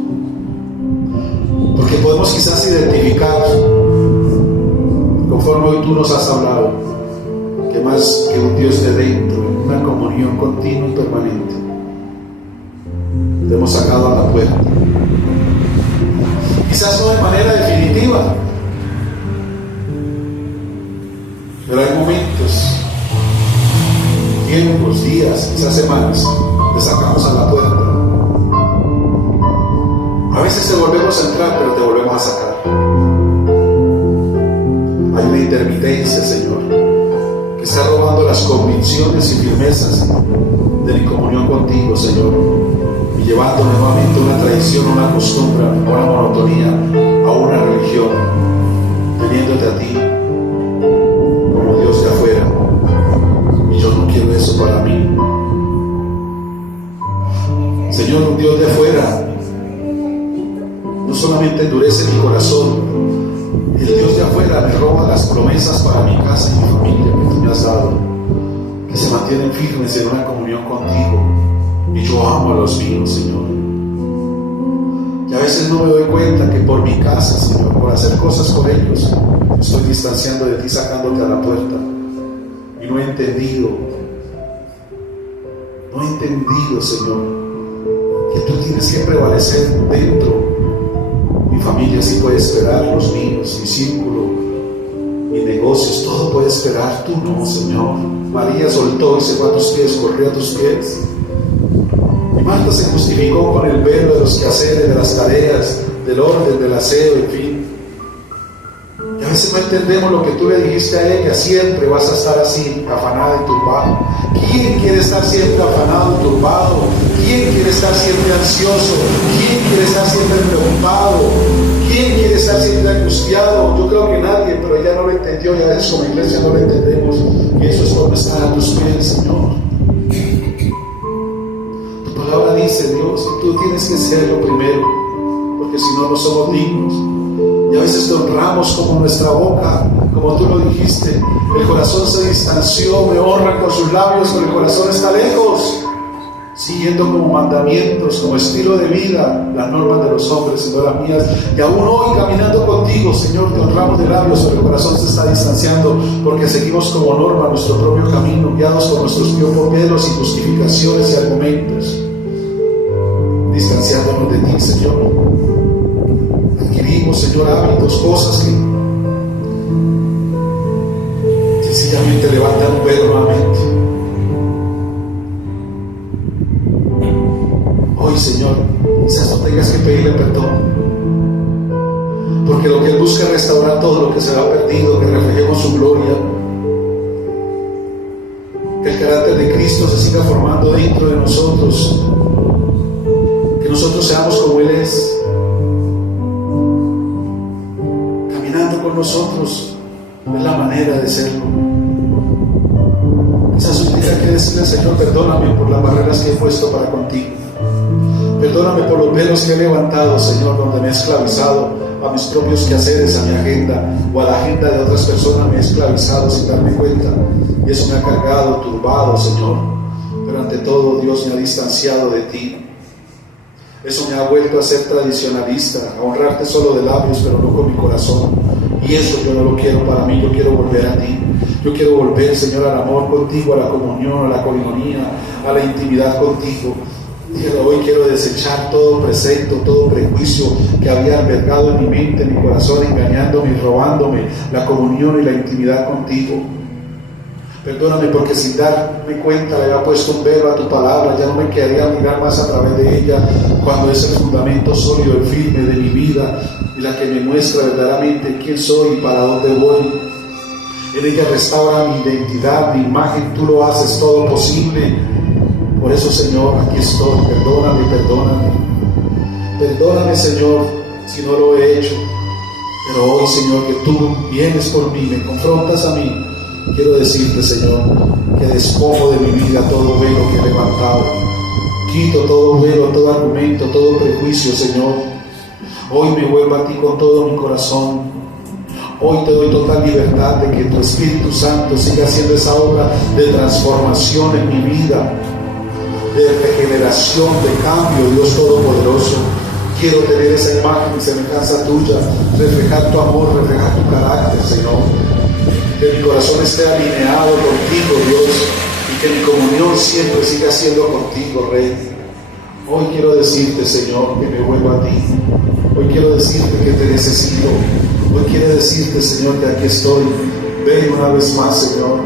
porque podemos quizás identificar, conforme hoy tú nos has hablado, que más que un Dios de dentro, una comunión continua y permanente, te hemos sacado a la puerta, quizás no de manera definitiva, pero hay momentos, tiempos, días, quizás semanas, te sacamos a la puerta. A veces te volvemos a entrar, pero te volvemos a sacar. Hay una intermitencia, Señor, que está robando las convicciones y firmezas de mi comunión contigo, Señor, y llevando nuevamente una tradición, una costumbre, una monotonía a una religión, teniéndote a ti como Dios de afuera. Y yo no quiero eso para mí. Señor, un Dios de afuera no solamente endurece mi corazón, el Dios de afuera me roba las promesas para mi casa y mi familia que tú me has dado, que se mantienen firmes en una comunión contigo. Y yo amo a los míos, Señor. Y a veces no me doy cuenta que por mi casa, Señor, por hacer cosas por ellos, me estoy distanciando de ti, sacándote a la puerta. Y no he entendido, Señor, que tú tienes que prevalecer dentro. Mi familia sí puede esperar, los míos, mi círculo, mis negocios, todo puede esperar. Tú no, Señor. María soltó y se fue a tus pies, corrió a tus pies. Y Marta se justificó con el velo de los quehaceres, de las tareas, del orden, del aseo, en fin. Y a veces no entendemos lo que tú le dijiste a ella. Siempre vas a estar así, afanada y turbada. ¿Quién quiere estar siempre afanado y turbado? ¿Quién quiere estar siempre ansioso? ¿Quién quiere estar siempre preocupado? ¿Quién quiere estar siempre angustiado? Yo creo que nadie, pero ella no lo entendió, y a veces como iglesia no lo entendemos. Y eso es por estar a tus pies, Señor. Tu palabra dice, Dios, que tú tienes que ser lo primero, porque si no, no somos dignos. Y a veces te honramos como nuestra boca, como tú lo dijiste. El corazón se distanció, me honra con sus labios, pero el corazón está lejos. Siguiendo como mandamientos, como estilo de vida, las normas de los hombres, sino las mías. Y aún hoy, caminando contigo, Señor, te honramos de labios, pero el corazón se está distanciando, porque seguimos como norma nuestro propio camino, guiados por nuestros propios pelos y justificaciones y argumentos, distanciándonos de ti, Señor. Adquirimos, Señor, hábitos, cosas que sencillamente levantan un velo nuevamente. Hoy, Señor, quizás no tengas que pedirle perdón, porque lo que Él busca es restaurar todo lo que se ha perdido, que reflejemos su gloria, que el carácter de Cristo se siga formando dentro de nosotros, que nosotros seamos como Él es, nosotros es la manera de serlo. Esa súplica que decirle: Señor, perdóname por las barreras que he puesto para contigo. Perdóname por los velos que he levantado, Señor, donde me he esclavizado a mis propios quehaceres, a mi agenda o a la agenda de otras personas. Me he esclavizado sin darme cuenta, y eso me ha cargado, turbado, Señor. Pero ante todo, Dios, me ha distanciado de ti. Eso me ha vuelto a ser tradicionalista, a honrarte solo de labios, pero no con mi corazón. Y eso yo no lo quiero para mí. Yo quiero volver a ti. Yo quiero volver, Señor, al amor contigo, a la comunión, a la coinonía, a la intimidad contigo. Hoy quiero desechar todo precepto, todo prejuicio que había albergado en mi mente, en mi corazón, engañándome y robándome la comunión y la intimidad contigo. Perdóname porque sin darme cuenta le había puesto un velo a tu palabra. Ya no me quedaría mirar más a través de ella, cuando es el fundamento sólido y firme de mi vida y la que me muestra verdaderamente quién soy y para dónde voy. En ella restaura mi identidad, mi imagen. Tú lo haces todo posible. Por eso, Señor, aquí estoy. Perdóname, perdóname. Perdóname, Señor, si no lo he hecho. Pero hoy, Señor, que tú vienes por mí, me confrontas a mí. Quiero decirte, Señor, que despojo de mi vida todo velo que he levantado. Quito todo velo, todo argumento, todo prejuicio, Señor. Hoy me vuelvo a ti con todo mi corazón. Hoy te doy total libertad de que tu Espíritu Santo siga haciendo esa obra de transformación en mi vida, de regeneración, de cambio, Dios Todopoderoso. Quiero tener esa imagen y semejanza tuya, reflejar tu amor, reflejar tu carácter, Señor. Que mi corazón esté alineado contigo, Dios, y que mi comunión siempre siga siendo contigo, Rey. Hoy quiero decirte, Señor, que me vuelvo a ti. Hoy quiero decirte que te necesito. Hoy quiero decirte, Señor, que aquí estoy. Ven una vez más, Señor.